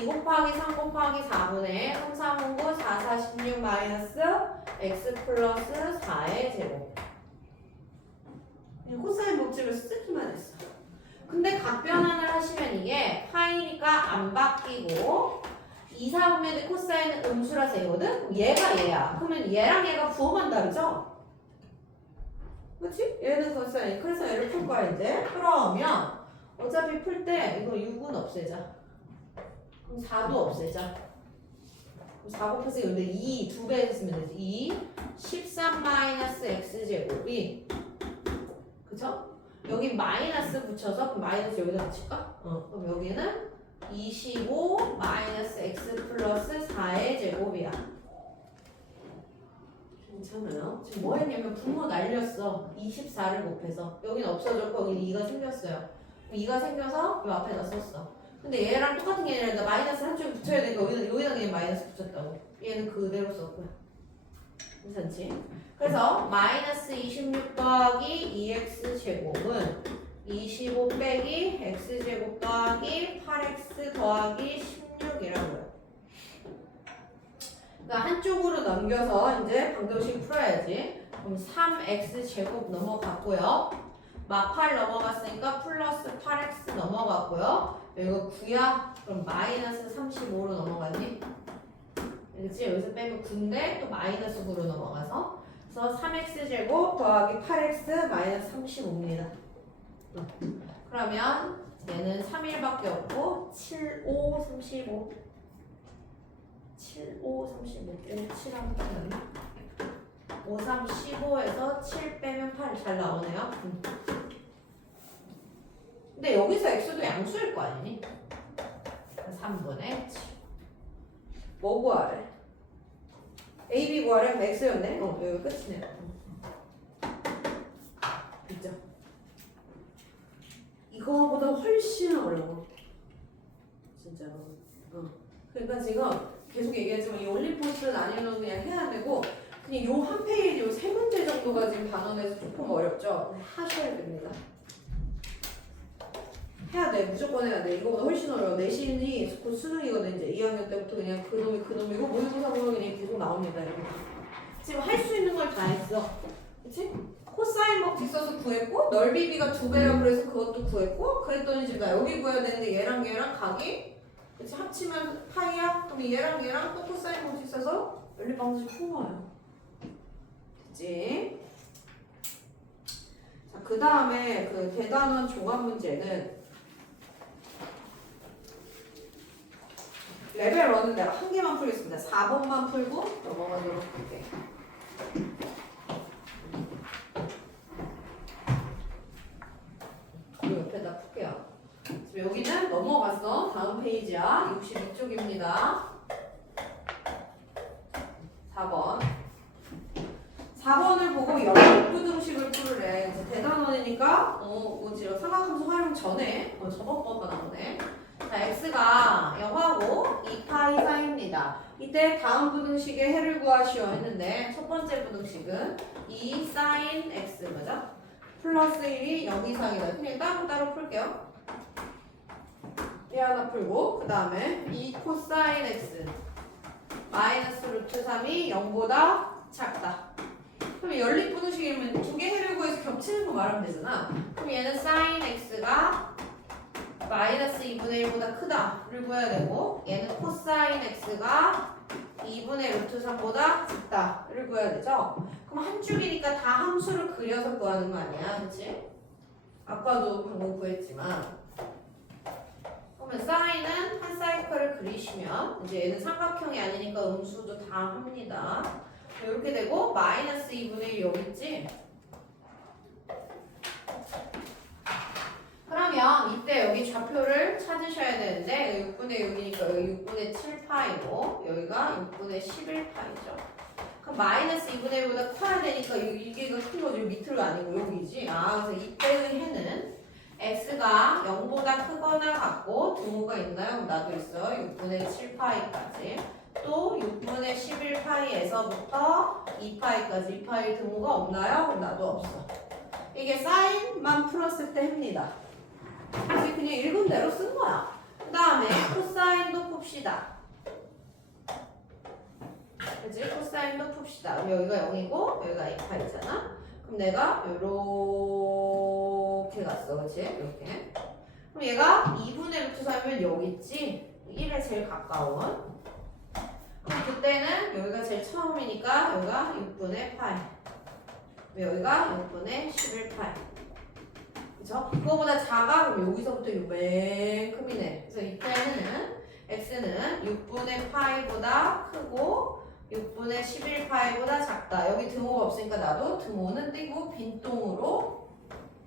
2 곱하기 3 곱하기 4분의 3, 3, 9, 4, 4, 16 마이너스 x 플러스 4의 제곱. 코사인 법칙을 쓰기만 했어. 근데 각변환을 하시면 이게 파이니까 안 바뀌고 2, 4분의 코사인은 음수라서 이거든? 얘가 얘야. 그러면 얘랑 얘가 부호만 다르죠? 그치? 얘는 코사인. 그래서 얘를 풀 거야 이제. 그러면 어차피 풀 때 이거 6은 없애자. 그럼 4도 없애자. 4 곱해서 근데 2 두 배 했으면 되지. 2 13 마이너스 x제곱이 그쵸? 여기 마이너스 붙여서 그럼 마이너스 여기다 붙일까? 그럼 여기는 25 마이너스 x 플러스 4의 제곱이야. 괜찮아요? 지금 뭐 했냐면 분모 날렸어. 24를 곱해서. 여기는 없어졌고 여기는 2가 생겼어요. 2가 생겨서 이 앞에다 썼어. 근데 얘랑 똑같은 게 아니라 마이너스 한쪽에 붙여야 되니까 여기다 그냥 마이너스 붙였다고. 얘는 그대로 썼고요. 괜찮지? 그래서 마이너스 26 더하기 2x 제곱은 25 빼기 x제곱 더하기 8x 더하기 16이라고요. 그러니까 한쪽으로 넘겨서 이제 방정식 풀어야지. 그럼 3x제곱 넘어갔고요. 마8 넘어갔으니까 플러스 8x 넘어갔고요. 이거 9야? 그럼 마이너스 35로 넘어가니? 그치? 여기서 빼면 9인데 또 마이너스 9로 넘어가서 그래서 3x제곱 더하기 8x 마이너스 35입니다. 그러면 얘는 3일밖에 없고 7, 5, 35 7, 5, 35 7 하면 끝났나? 5, 3, 15에서 7 빼면 8 잘 나오네요. 근데 여기서 x도 양수일 거 아니니? 3분의 7 뭐 구하래? A, B 구하래? x였네? 여기 끝이네요. 그죠? 이거보다 훨씬 어려워. 진짜로. 그러니까 지금 계속 얘기하지만 이 올림포스는 아니면 그냥 해야 되고 그냥 요 한 페이지 요 세 문제 정도가 지금 단원에서 조금 어렵죠? 하셔야 됩니다. 해야 돼. 무조건 해야 돼. 이거보다 훨씬 어려워. 내신이 곧 수능이거든. 이제 2학년 때부터 그냥 그놈이고 모의고사 보면 그냥 계속 나옵니다. 이렇게. 지금 할 수 있는 걸 다 했어. 그치? 코사인 법칙 써서 구했고 넓이 B가 2배라고 그래서 그것도 구했고 그랬더니 지금 나 여기 구해야 되는데 얘랑 각이 그치? 합치면 파이야? 그럼 얘랑 또 코사인 법칙 써서 연립방정식 푼 거예요. 그치? 자, 그 다음에 그 대단원 종합 문제는 레벨 1은 내가 한 개만 풀겠습니다. 4번만 풀고 넘어가도록 할게요. 이 옆에다 풀게요. 지금 여기는 넘어갔어. 다음 페이지야. 62쪽입니다. 4번. 여기가 뭐지? 삼각함수 활용 전에 저번 거가 나오네. 자, x가 0하고 2파이 사이입니다. 이때 다음 부등식의 해를 구하시오 했는데 첫 번째 부등식은 2 사인 x 맞아? 플러스 1이 0 이상이다. 그냥 따로따로 풀게요. 얘 하나 풀고 그 다음에 2 코사인 x 마이너스 루트 3이 0보다 작다. 그럼 연립부등식이면 두 개 해를 구해서 겹치는 거 말하면 되잖아. 그럼 얘는 사인 x가 마이너스 2분의 1보다 크다를 구해야 되고 얘는 코사인 x가 2분의 루트 3보다 작다를 구해야 되죠. 그럼 한 줄이니까 다 함수를 그려서 구하는 거 아니야, 그렇지? 아까도 방금 구했지만 그러면 사인은 한 사이클을 그리시면 이제 얘는 삼각형이 아니니까 음수도 다 합니다. 이렇게 되고 마이너스 2분의 1 여기 있지? 그러면 이때 여기 좌표를 찾으셔야 되는데 6분의 6이니까 여기 6분의 7파이고 여기가 6분의 11파이죠. 그럼 마이너스 2분의 1보다 커야 되니까 이게가 큰 거지. 밑으로 아니고 여기지. 그래서 이때의 해는 x가 0보다 크거나 같고 등호가 있나요? 그럼 나도 있어요. 6분의 7파이까지. 또 6분의 11파이에서부터 2파이까지 2파이 등호가 없나요? 그럼 나도 없어. 이게 사인만 풀었을 때 합니다. 그래서 그냥 읽은 대로 쓴 거야. 그 다음에 코사인도 풉시다. 그치? 코사인도 풉시다. 그럼 여기가 0이고 여기가 2파이잖아. 그럼 내가 요렇게 갔어. 그치? 이렇게. 그럼 얘가 2분의 루트 3이면 여기 있지? 1에 제일 가까운. 그럼 그때는 여기가 제일 처음이니까 여기가 6분의 파이. 여기가 6분의 11파이. 그쵸? 그거보다 작아? 그럼 여기서부터 요만큼이네. 그래서 이때는 x는 6분의 파이보다 크고 6분의 11파이보다 작다. 여기 등호가 없으니까 나도 등호는 띄고 빈동으로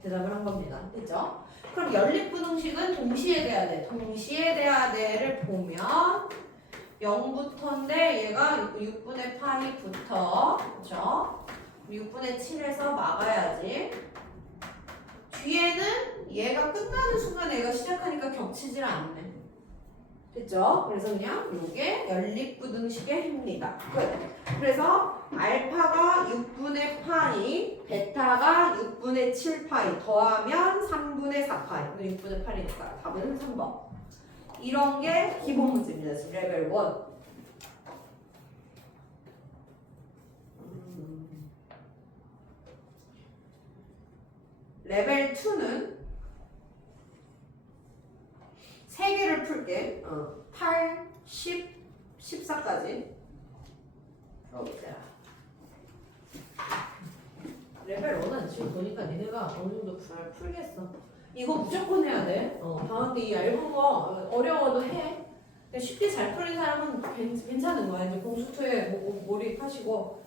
대답을 한 겁니다. 됐죠? 그럼 연립부등식은 동시에 돼야 돼. 동시에 돼야 돼를 보면 0부터인데 얘가 6분의 파이부터 그쵸? 6분의 7에서 막아야지. 뒤에는 얘가 끝나는 순간 얘가 시작하니까 겹치질 않네. 됐죠? 그래서 그냥 이게 연립부등식의 해입니다. 그래서 알파가 6분의 파이, 베타가 6분의 7파이 더하면 3분의 4파이. 6분의 8이니까 답은 3번. 이런 게 기본 문제입니다. 지금 레벨 1. 레벨 2는 3개를 풀게. 8, 10, 14까지. 풀어보자. 레벨 1은 지금 보니까 니네가 어느 정도 풀겠어. 이거 무조건 해야 돼. 방학 때 이 얇은 거 어려워도 해. 쉽게 잘 풀린 사람은 괜찮은 거야. 이제 공수투에 몰입하시고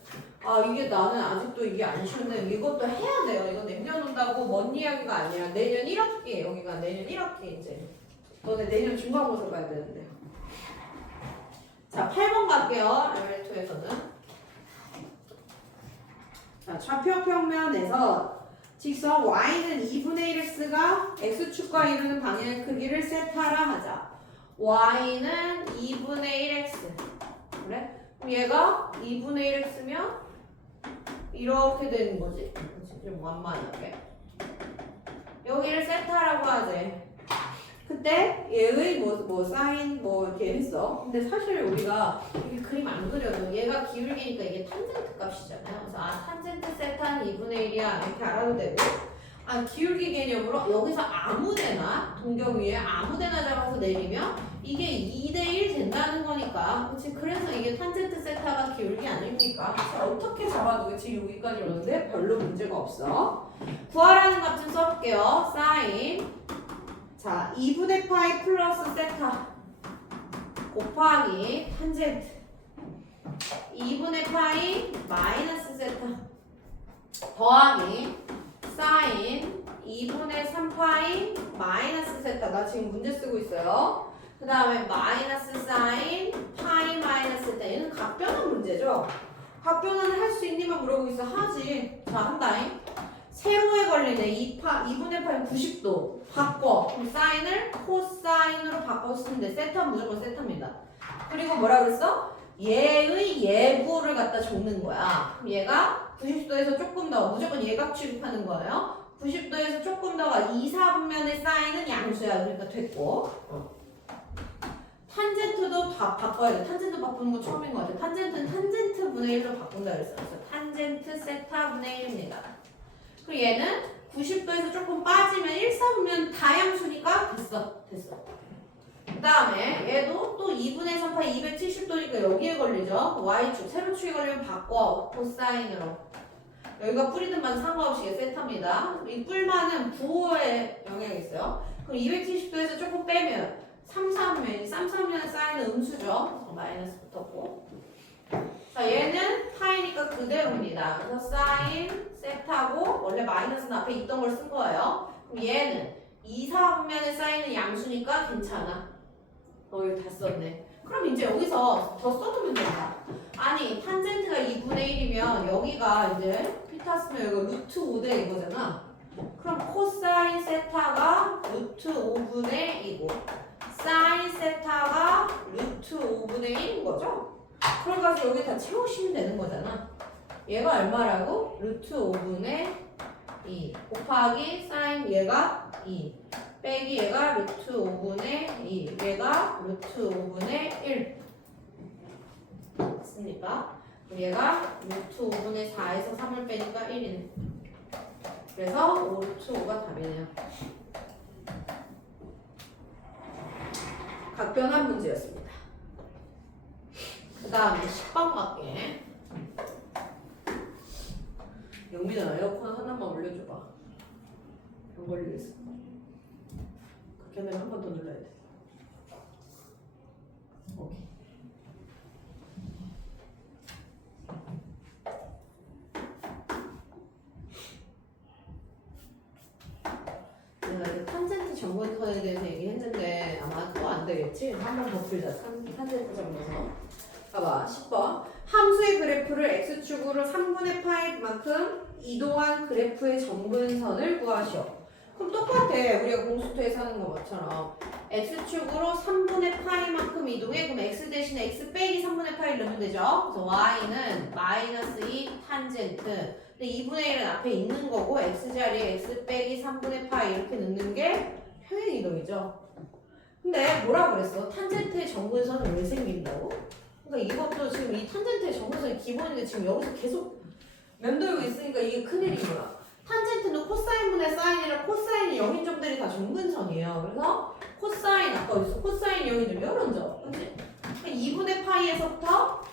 이게 나는 아직도 이게 안 쉬운데 이것도 해야 돼요. 이거 남겨놓는다고 먼 이야기가 아니라 내년 1학기 여기가 내년 1학기 이제 너네 내년 중간고사 가야 되는데. 자 8번 갈게요. 레벨 2에서는 자 좌표평면에서 직선 y는 2분의 1x가 x축과 이루는 방향의 크기를 세타라 하자. y는 2분의 1x 그래? 그럼 얘가 2분의 1x면 이렇게 되는 거지. 좀 완만하게 여기를 세타라고 하지. 그때 얘의 뭐 사인 이렇게 했어. 근데 사실 우리가 이렇게 그림 안 그려도 얘가 기울기니까 이게 탄젠트 값이잖아요. 그래서 탄젠트 세타는 2분의 1이야 이렇게 알아도 되고 기울기 개념으로 여기서 아무데나 동경 위에 아무데나 잡아서 내리면 이게 2대1 된다는 거니까. 그치? 그래서 이게 탄젠트 세타가 기울기 아닙니까? 어떻게 잡아도 그치? 여기까지 오는데 별로 문제가 없어. 구하라는 값 좀 써볼게요. 사인 자 2분의 파이 플러스 세타 곱하기 탄젠트 2분의 파이 마이너스 세타 더하기 사인 2분의 3파이 마이너스 세타. 나 지금 문제 쓰고 있어요. 그 다음에 마이너스 사인 파이 마이너스 세타. 얘는 각변환 문제죠. 각변환을 할 수 있니만 물어보고 있어. 하지. 자 한다잉. 세로에 걸리네. 2분의 파이 90도 바꿔. 그럼 사인을 코사인으로 바꿔 쓰면 돼. 세타는 무조건 세타입니다. 그리고 뭐라 그랬어? 얘의 예부를 갖다 적는 거야. 그럼 얘가 90도에서 조금 더 무조건 예각 취급하는 거예요. 90도에서 조금 더가 2, 4분면의 사인은 양수야. 그러니까 됐고. 탄젠트도 다 바꿔야 돼. 탄젠트 바꾸는 거 처음인 것 같아. 탄젠트는 탄젠트 분의 1로 바꾼다 그랬어. 그래서 탄젠트 세타 분의 1입니다. 그리고 얘는 90도에서 조금 빠지면 1, 4분면 다양수니까 됐어. 그 다음에 얘도 또 2분의 3파이 270도니까 여기에 걸리죠. Y축, 세로축에 걸리면 바꿔. 코사인으로. 여기가 뿌리든 만 상관없이 세타입니다. 이 뿔만은 부호에 영향이 있어요. 그럼 270도에서 조금 빼면 3, 3면 사인은 음수죠. 마이너스 붙었고. 자, 얘는 파이니까 그대로입니다. 그래서 사인 세타고 원래 마이너스는 앞에 있던 걸 쓴 거예요. 그럼 얘는 2, 4분면의 사인은 양수니까 괜찮아. 여기 다 썼네. 그럼 이제 여기서 더 써두면 된다. 아니 탄젠트가 2분의 1이면 여기가 이제 피타스면 여기가 루트 5대 이거잖아. 그럼 코사인 세타가 루트 5분의 2고 사인 세타가 루트 5분의 1인 거죠? 그래가지고 여기 다 채우시면 되는 거잖아. 얘가 얼마라고? 루트 5분의 2 곱하기 사인 얘가 2 빼기 얘가 루트 5분의 2 얘가 루트 5분의 1 맞습니까? 얘가 루트 5분의 4에서 3을 빼니까 1이네. 그래서 5 루트 5가 답이네요. 각변한 문제였습니다. 그 다음에 10번 갈게. 영민아 에어컨 하나만 올려줘봐. 병 걸리겠어. 각변을 한 번 더 눌러야 돼. 오케이. 내가 이제 탄젠트 정근선에 대해서 얘기했는데 아마 또 안 되겠지? 한 번 더 풀자. 탄젠트 정근선. 봐봐. 10번. 함수의 그래프를 x축으로 3분의 파이만큼 이동한 그래프의 정근선을 구하시오. 그럼 똑같아. 우리가 공수토에서 하는 것처럼 x축으로 3분의 파이만큼 이동해. 그럼 x 대신에 x 빼기 3분의 파이를 넣으면 되죠. 그래서 y는 마이너스 2 탄젠트. 근데 2분의 1은 앞에 있는 거고 x 자리에 x 빼기 3분의 파이 이렇게 넣는 게 평행 이동이죠. 근데 뭐라고 그랬어? 탄젠트의 정근선은 왜 생긴다고? 그러니까 이것도 지금 이 탄젠트의 정근선이 기본인데 지금 여기서 계속 맴돌고 있으니까 이게 큰일인 거야. 탄젠트는 코사인분의 사인이라 코사인이 0인 점들이 다 정근선이에요. 그래서 코사인 아까 어딨어? 코사인 0인 점 이런 점. 그치? 2분의 파이에서부터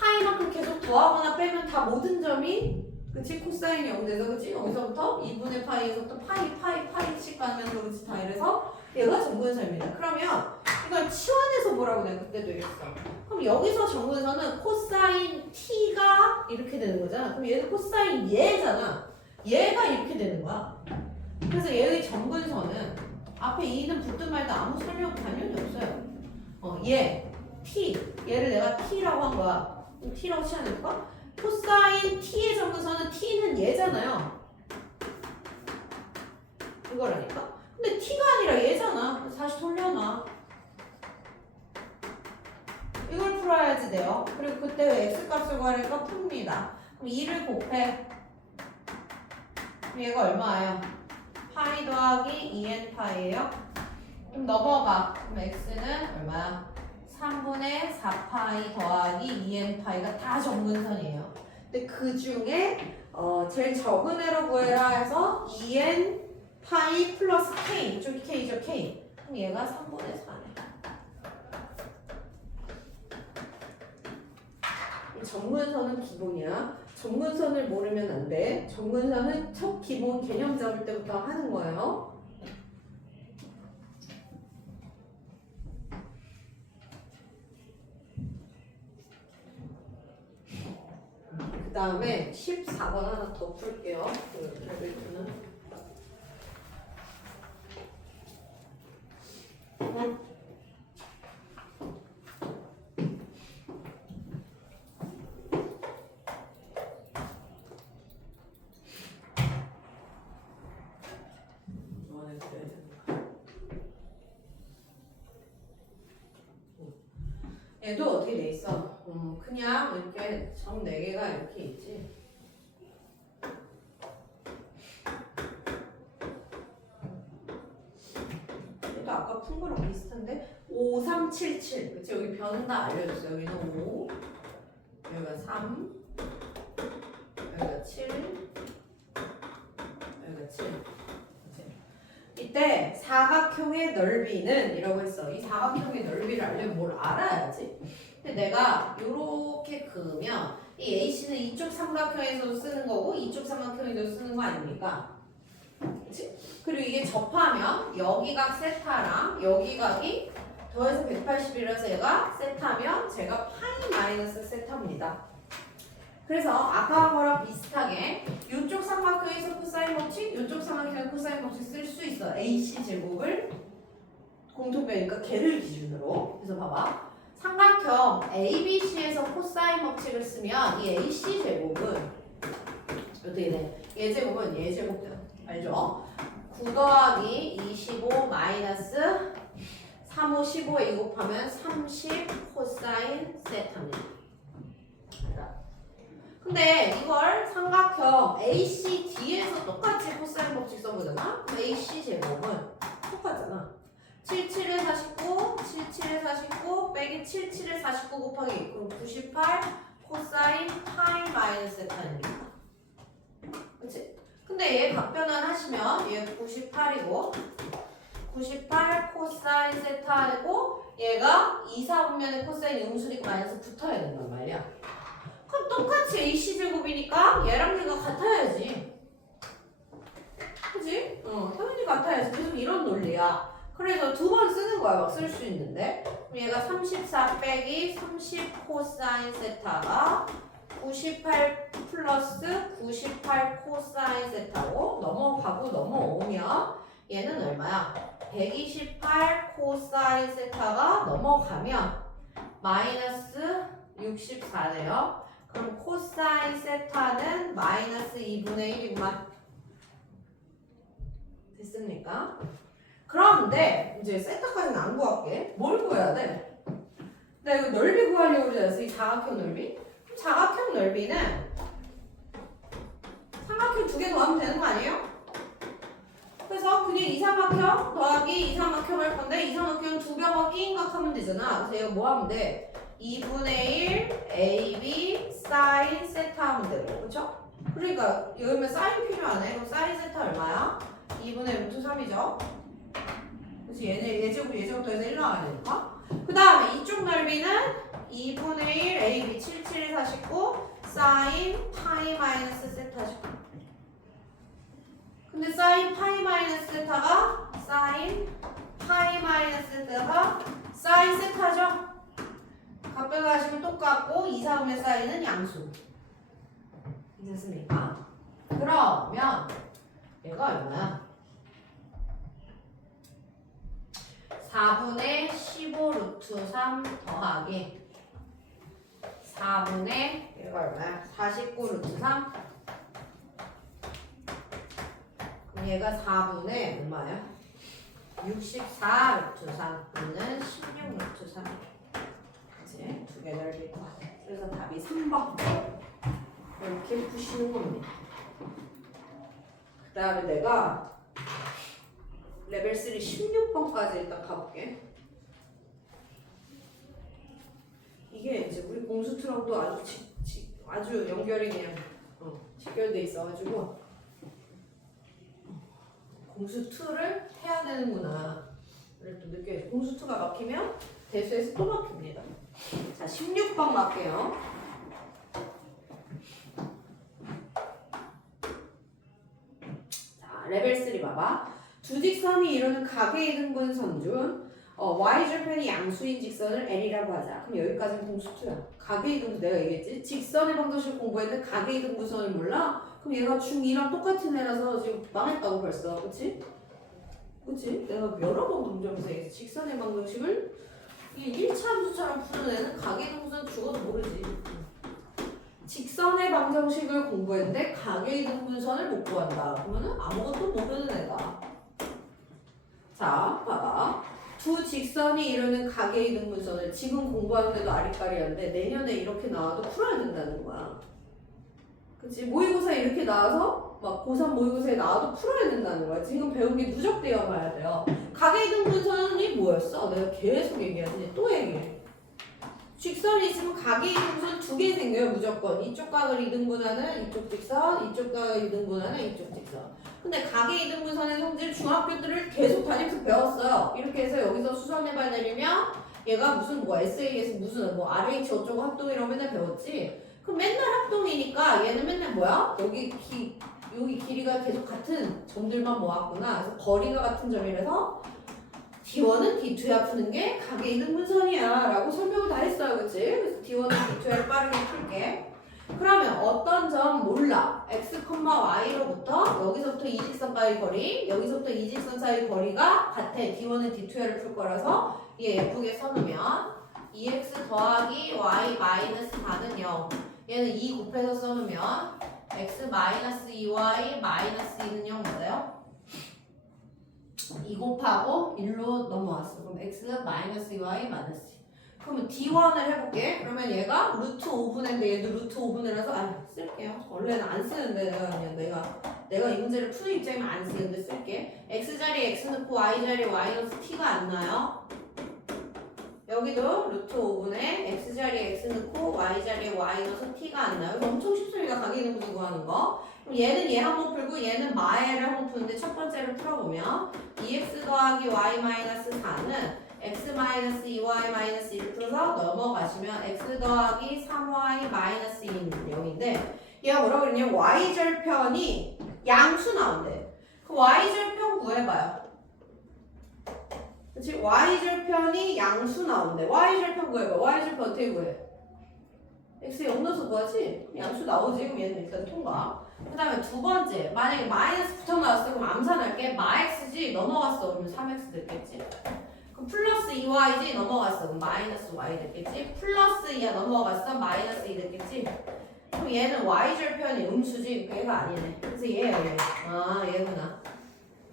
파이만큼 계속 더하거나 빼면 다 모든 점이 그치? 코사인이 0 돼서 그치? 여기서부터 2분의 파이에서부터 파이씩 가면 그렇지 다 이래서 얘가 정근선입니다. 그러면 이걸 치환해서 보라고 내가 그때도 얘기했어. 그럼 여기서 정근선은 코사인 t가 이렇게 되는 거잖아. 그럼 얘는 코사인 얘잖아. 얘가 이렇게 되는 거야. 그래서 얘의 정근선은 앞에 2는 붙든 말든 아무 설명 당연히 없어요. 얘 t 얘를 내가 t라고 한 거야. t라고 치환해볼까? 코사인 t의 정근선은 t는 얘잖아요. 이거라니까. 근데 t가 아니라 얘잖아. 다시 돌려놔. 이걸 풀어야지 돼요. 그리고 그때 왜 x값을 구하니까 풉니다. 그럼 2를 곱해. 그럼 얘가 얼마예요? 파이 더하기 2n 파이예요. 그럼 넘어가. 그럼 x는 얼마야? 3분의 4파이 더하기 2n 파이가 다 정근선이에요. 근데 그 중에 제일 적은 애로 구해라 해서 2n 파이 플러스 k. 이쪽이 k죠, k. 그럼 얘가 3분의 4네. 정근선은 기본이야. 정근선을 모르면 안 돼. 정근선은 첫 기본 개념 잡을 때부터 하는 거예요. 그 다음에 14번 하나 더 풀게요. 그 레벨트는. 얘도 어떻게 돼 있어? 그냥 이렇게 점 4개가 이렇게 있지. 얘도 아까 푼 거랑 비슷한데 5, 3, 7, 7. 그치? 여기 변은 다 알려줬어. 여기는 5, 여기가 3, 여기가 7, 여기가 7. 그치? 이때 사각형의 넓이는 이라고 했어. 이 사각형의 넓이를 알려면 뭘 알아야지. 근데 내가 이렇게 그으면 이 AC는 이쪽 삼각형에서도 쓰는 거고 이쪽 삼각형에도 쓰는 거 아닙니까? 그치? 그리고 이게 접하면 여기각 세타랑 여기각이 더해서 180이라서 얘가 세타면 제가 파이 마이너스 세타입니다. 그래서 아까 거랑 비슷하게 이쪽 삼각형에서 코사인 법칙, 이쪽 삼각형에서 코사인 법칙 쓸 수 있어. AC 제곱을 공통변이니까 걔를 기준으로. 그래서 봐봐. 삼각형 ABC에서 코사인 법칙을 쓰면 이 AC 제곱은 어떻게 돼? 얘 제곱은 얘 제곱 알죠? 9 더하기 25 마이너스 3, 5, 15에 2 곱하면 30 코사인 세타입니다. 근데 이걸 삼각형 ACD에서 똑같이 코사인 법칙 써보잖아? AC 제곱은 똑같잖아. 77에 49, 77에 49, 빼기 77에 49 곱하기 그럼 98 코사인 파이 마이너스 세타입니다. 그치? 근데 얘 각변환 하시면 얘 98이고 98 코사인 세타이고 얘가 2, 4분면에 코사인 음수니까 마이너스 붙어야 된단 말이야. 그럼 똑같이 AC 제곱이니까 얘랑 얘가 같아야지. 그치? 당연히 같아야지. 계속 이런 논리야. 그래서 2번 쓰는 거야. 막 쓸 수 있는데. 그럼 얘가 34 빼기 30 코사인 세타가 98 플러스 98 코사인 세타고 넘어가고 넘어오면 얘는 얼마야? 128 코사인 세타가 넘어가면 마이너스 64네요. 그럼 코사인 세타는 마이너스 2분의 1이구만. 됐습니까? 그런데 이제 세타까지는 안 구할게. 뭘 구해야 돼? 나 이거 넓이 구하려고 그랬어. 이 사각형 넓이. 그럼 사각형 넓이는 삼각형 2개 더하면 되는 거 아니에요? 그래서 그냥 이 삼각형 더하기 이 삼각형 할 건데 이 삼각형 2개가 끼인 각 하면 되잖아. 그래서 이거 뭐 하면 돼? 2분의 1 AB 사인 세타 하면 되고, 그렇죠? 그러니까 여기면 사인 필요하네. 그럼 사인 세타 얼마야? 2분의 루트 3이죠. 그래서 얘 제곱 더해서 1 나와야 되니까. 그 다음에 이쪽 넓이는 2분의 1 AB 77에 49 사인 파이 마이너스 세타죠. 근데 사인 파이 마이너스 세타가 사인 세타죠. 각별로 하시면 똑같고 2, 4분의 사인은 양수. 됐습니까? 그러면 얘가 얼마야? 4분의 15 루트 3 더하기 4분의 얘가 얼마야? 49 루트 3. 그럼 얘가 4분의 얼마야? 64 루트 3. 얘는 16 루트 3. 이제 두 개 넓일 거. 그래서 답이 3번. 이렇게 푸시는 겁니다. 그 다음에 내가 레벨 3 16번까지 일단 가볼게. 이게 이제 우리 공수트랑도 아주 연결이 그냥 직결돼 있어가지고 공수2를 해야 되는구나. 를 또 느껴야지. 공수2가 막히면 대수에서 또 막힙니다. 자, 16번 갈게요. 자, 레벨 3 봐봐. 두 직선이 이루는 각의 이등분선 중 y절편이 양수인 직선을 L이라고 하자. 그럼 여기까지는 공수2야. 각의 이등분 내가 얘기했지? 직선의 방정식 공부했는데 각의 이등분선을 몰라? 그럼 얘가 중2랑 똑같은 애라서 지금 망했다고 벌써. 그치? 그치? 내가 여러 번 검정해서 얘기했지. 직선의 방정식을 이 1차 함수처럼 푸는 애는 각의 이등분선 죽어도 모르지. 직선의 방정식을 공부했는데 각의 이등분선을 못 구한다. 그러면은 아무것도 모르는 애다. 자, 봐봐. 두 직선이 이루는 가계 이등분선을 지금 공부하는데도 아리까리한데 내년에 이렇게 나와도 풀어야 된다는 거야. 그치? 모의고사 이렇게 나와서 막 고3 모의고사에 나와도 풀어야 된다는 거야. 지금 배운 게 누적되어 가야 돼요. 가계 이등분선이 뭐였어? 내가 계속 얘기하지. 또 얘기해. 직선이 있으면 가계 이등분선 두 개 생겨요. 무조건. 이쪽 각을 이등분하는 이쪽 직선, 이쪽 각을 이등분하는 이쪽 직선. 근데 가계 이등분선의 성질 중학교 때를 계속 다니면서 배웠어요. 이렇게 해서 여기서 수선해발 내리면 얘가 무슨 뭐 SA에서 무슨 뭐 RH 어쩌고 합동 이런 거 맨날 배웠지. 그럼 맨날 합동이니까 얘는 맨날 뭐야? 여기 길이가 계속 같은 점들만 모았구나. 그래서 거리가 같은 점이라서 D1은 D2야 푸는 게 가계 이등분선이야 라고 설명을 다 했어요. 그치? 그래서 D1은 D2를 빠르게 풀게. 그러면 어떤 점 몰라. X, Y로부터 여기서부터 이 직선까지 거리, 여기서부터 이 직선 사이 거리가 같아. D1은 D2를 풀 거라서 얘 예쁘게 써놓으면 2x 더하기 y 마이너스 4는 0. 얘는 2 곱해서 써놓으면 x 마이너스 2y 마이너스 2는 0 맞아요? 2 곱하고 1로 넘어왔어. 그럼 x 마이너스 2y 마이너스 2. 그러면 D1을 해볼게. 그러면 얘가 루트 5분의인데 얘도 루트 5분이라서 쓸게요. 원래는 안 쓰는데 내가 이 문제를 푸는 입장이면 안 쓰는데 쓸게. x 자리에 x 넣고 y 자리에 y 넣어서 t가 안 나요. 여기도 루트 5분의 x 자리에 x 넣고 y 자리에 y 넣어서 t가 안 나요. 그래서 엄청 쉽습니다. 가계 이등분선 구하는 거. 그럼 얘는 얘 한번 풀고 얘는 마애를 한번 푸는데 첫 번째를 풀어보면 2x 더하기 y 마이너스 4는 x 마이너스 2y 마이너스 1을 풀어서 넘어가시면 x 더하기 3y 마이너스 2는 0인데 얘가 뭐라고 그랬냐? y절편이 양수 나온대. 그 y절편 구해봐요. 그치? y절편이 양수 나온대. y절편 구해봐. y절편 어떻게 구해? x 0 넣어서 구하지? 양수 나오지? 그럼 얘는 일단 통과. 그 다음에 두 번째, 만약에 마이너스 붙어 나왔어. 그럼 암산할게. 마x지 넘어갔어. 그러면 3x 됐겠지? 그럼 플러스 2y지 넘어갔어. 그럼 마이너스 y 됐겠지? 플러스 2야 넘어갔어. 마이너스 2 됐겠지? 그럼 얘는 y절편이 음수지? 얘가 아니네. 그래서 얘예요, 얘. 아, 얘구나.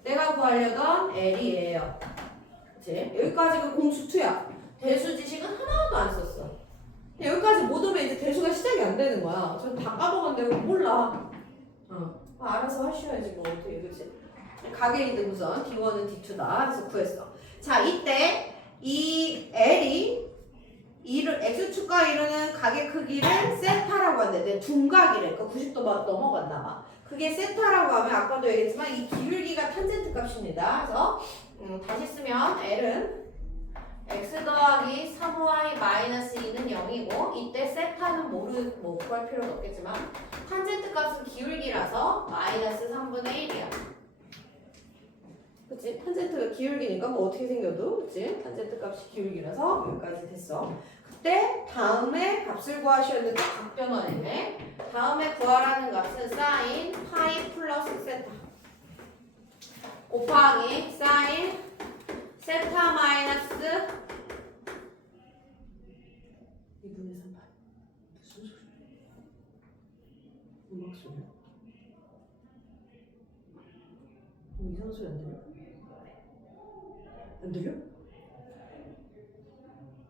내가 구하려던 L이 얘예요. 그치? 여기까지가 공수2야. 대수 지식은 하나도 안 썼어. 여기까지 못 오면 이제 대수가 시작이 안 되는 거야. 전 다 까먹었는데 몰라. 알아서 하셔야지 뭐 어떻게 그치? 가계 이등분선 D1은 D2다. 그래서 구했어. 자, 이때 이 L이 X축과 이루는 가계 크기를 세타라고 하는데 둔각이래. 그러니까 90도 넘어갔나 봐. 그게 세타라고 하면 아까도 얘기했지만 이 기울기가 탄젠트 값입니다. 그래서 다시 쓰면 L은 x 더하기 3y 마이너스 2는 0이고 이때 세타는 뭐 구할 필요는 없겠지만 탄젠트 값은 기울기라서 마이너스 3분의 1이야. 그치? 탄젠트가 기울기니까 뭐 어떻게 생겨도 그치? 탄젠트 값이 기울기라서 여기까지 됐어. 그때 다음에 값을 구하셨는데 또 각변환이네. 다음에 구하라는 값은 사인 파이 플러스 세타 곱하기 사인 세타 마이너스 2분의 3파이. 무슨 소리야? 음악 소리야? 이상한 소리 안 들려? 안 들려?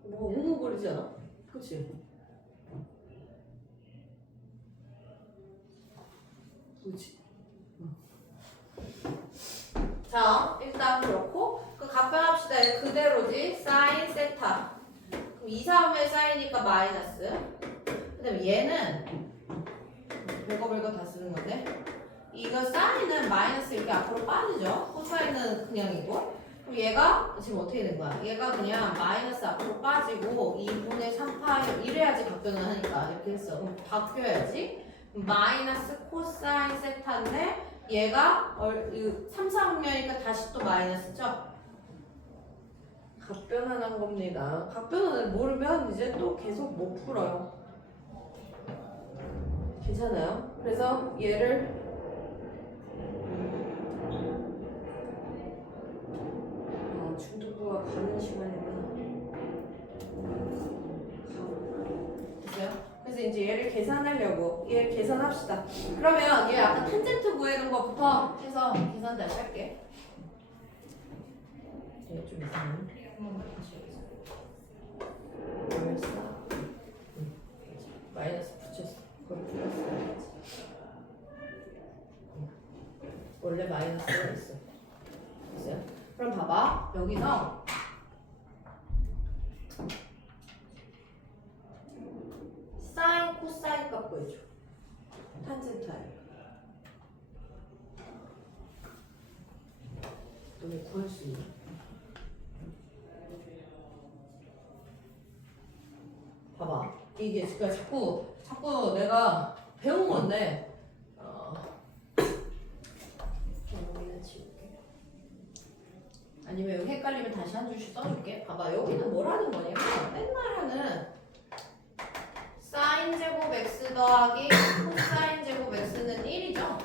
뭐 웅웅거리지 않아? 그치? 그치? 자, 일단 그렇고 그 각변합시다. 그대로지. 사인 세타. 그럼 2, 3의 사인이니까 마이너스. 그 다음에 얘는 별거 다 쓰는 건데 이거 사인은 마이너스 이렇게 앞으로 빠지죠. 코사인은 그냥이고 그럼 얘가 지금 어떻게 된 거야? 얘가 그냥 마이너스 앞으로 빠지고 2분의 3파이 이래야지 각변을 하니까 이렇게 했어. 그럼 바뀌어야지. 마이너스 코사인 세타인데 얘가 3, 4분면이니까 다시 또 마이너스죠? 각변환한 겁니다. 각변환을 모르면 이제 또 계속 못 풀어요. 괜찮아요? 그래서 얘를 중등부가 가는 시간이구나. 됐어요? 그래서 이제 얘를 계산하려고 얘를 계산합시다. 그러면 얘 아까 탄젠트 구해놓은 것부터 해서 계산 다시 할게. 얘 좀 이상해. 한번만 다시 해보자. 월사 마이너스 붙였어. 그럼 플러스 해야지. 원래 마이너스가 있어. 됐어요? 그럼 봐봐. 여기서 사인, 코사인 값 구해줘. 탄젠트 알까? 너네 구할 수 있냐? 봐봐. 이게 그러니까 자꾸 내가 배운 건데 여기는 지울게. 아니면 여기 헷갈리면 다시 한 줄씩 써줄게. 봐봐. 여기는 뭐라는 거냐면 맨날 하는 사인 제곱 x 더하기 코사인 제곱 x는 1이죠?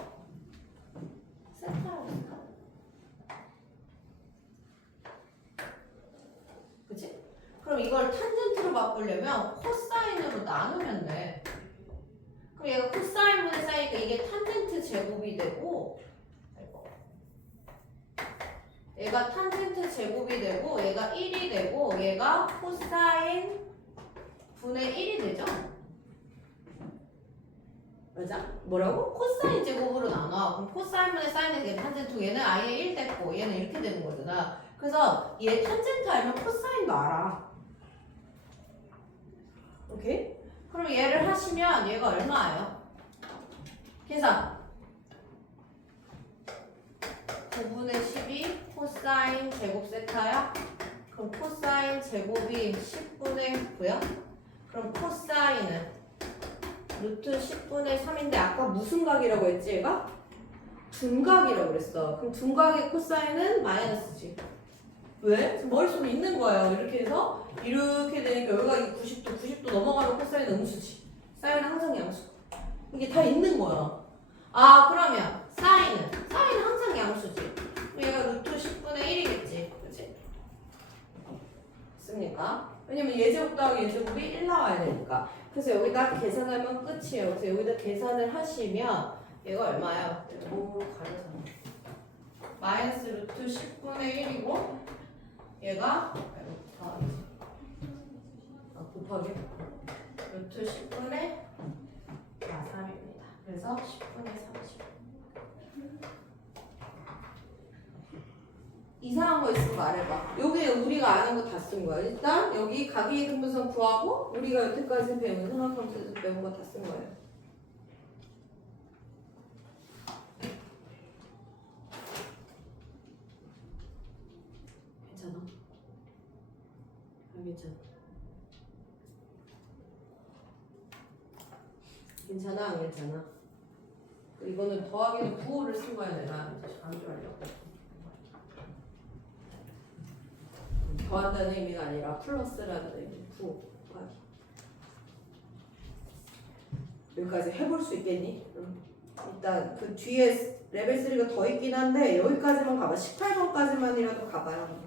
세타라고 쓸까? 그치? 그럼 이걸 탄젠트로 바꾸려면 코사인으로 나누면 돼. 그럼 얘가 코사인분의 사이니까 이게 탄젠트 제곱이 되고 얘가 탄젠트 제곱이 되고 얘가 1이 되고 얘가 코사인 분의 1이 되죠? 맞아? 뭐라고? 코사인 제곱으로 나눠. 그럼 코사인분의 사인은 얘 탄젠트 얘는 아예 1 됐고 얘는 이렇게 되는 거잖아. 그래서 얘 탄젠트 알면 코사인도 알아. 오케이? 그럼 얘를 하시면 얘가 얼마예요? 계산 9분의 12 코사인 제곱 세타야? 그럼 코사인 제곱이 10분의 9야? 그럼 코사인은 루트 10분의 3인데 아까 무슨 각이라고 했지 얘가? 둔각이라고 그랬어. 그럼 둔각의 코사인은 마이너스지. 왜? 머릿속에 있는 거예요. 이렇게 해서 이렇게 되니까 여기가 90도 넘어가면 코사인은 음수지. 사인은 항상 양수. 이게 다 있는 거야. 아 그러면 사인은 항상 양수지. 그럼 얘가 루트 10분의 1이겠지. 그치? 됐습니까? 왜냐면 예제곱 더하기 예제곱이 1 나와야 되니까. 그래서 여기다 계산하면 끝이에요. 그래서 여기다 계산을 하시면 얘가 얼마야? 오 가려서 마이너스 루트 10분의 1이고 얘가 곱하기 루트 10분의 3입니다. 그래서 10분의 30. 이상한 거 있으면 말해봐. 여기 우리가 아는 거 다 쓴 거야. 일단 여기 각이 등분선 구하고 우리가 여태까지 배운 삼각함수에서 배운 거 다 쓴 거예요. 괜찮아? 안 괜찮아? 괜찮아? 안 괜찮아? 이거는 더하기는 부호를 쓴 거야 내가 이제 강조하려고. 더한다는 의미가 아니라 플러스라는 의미. 부호 더하기. 여기까지 해볼 수 있겠니? 일단 그 뒤에 레벨 3가 더 있긴 한데 여기까지만 가봐. 18번까지만이라도 가봐요.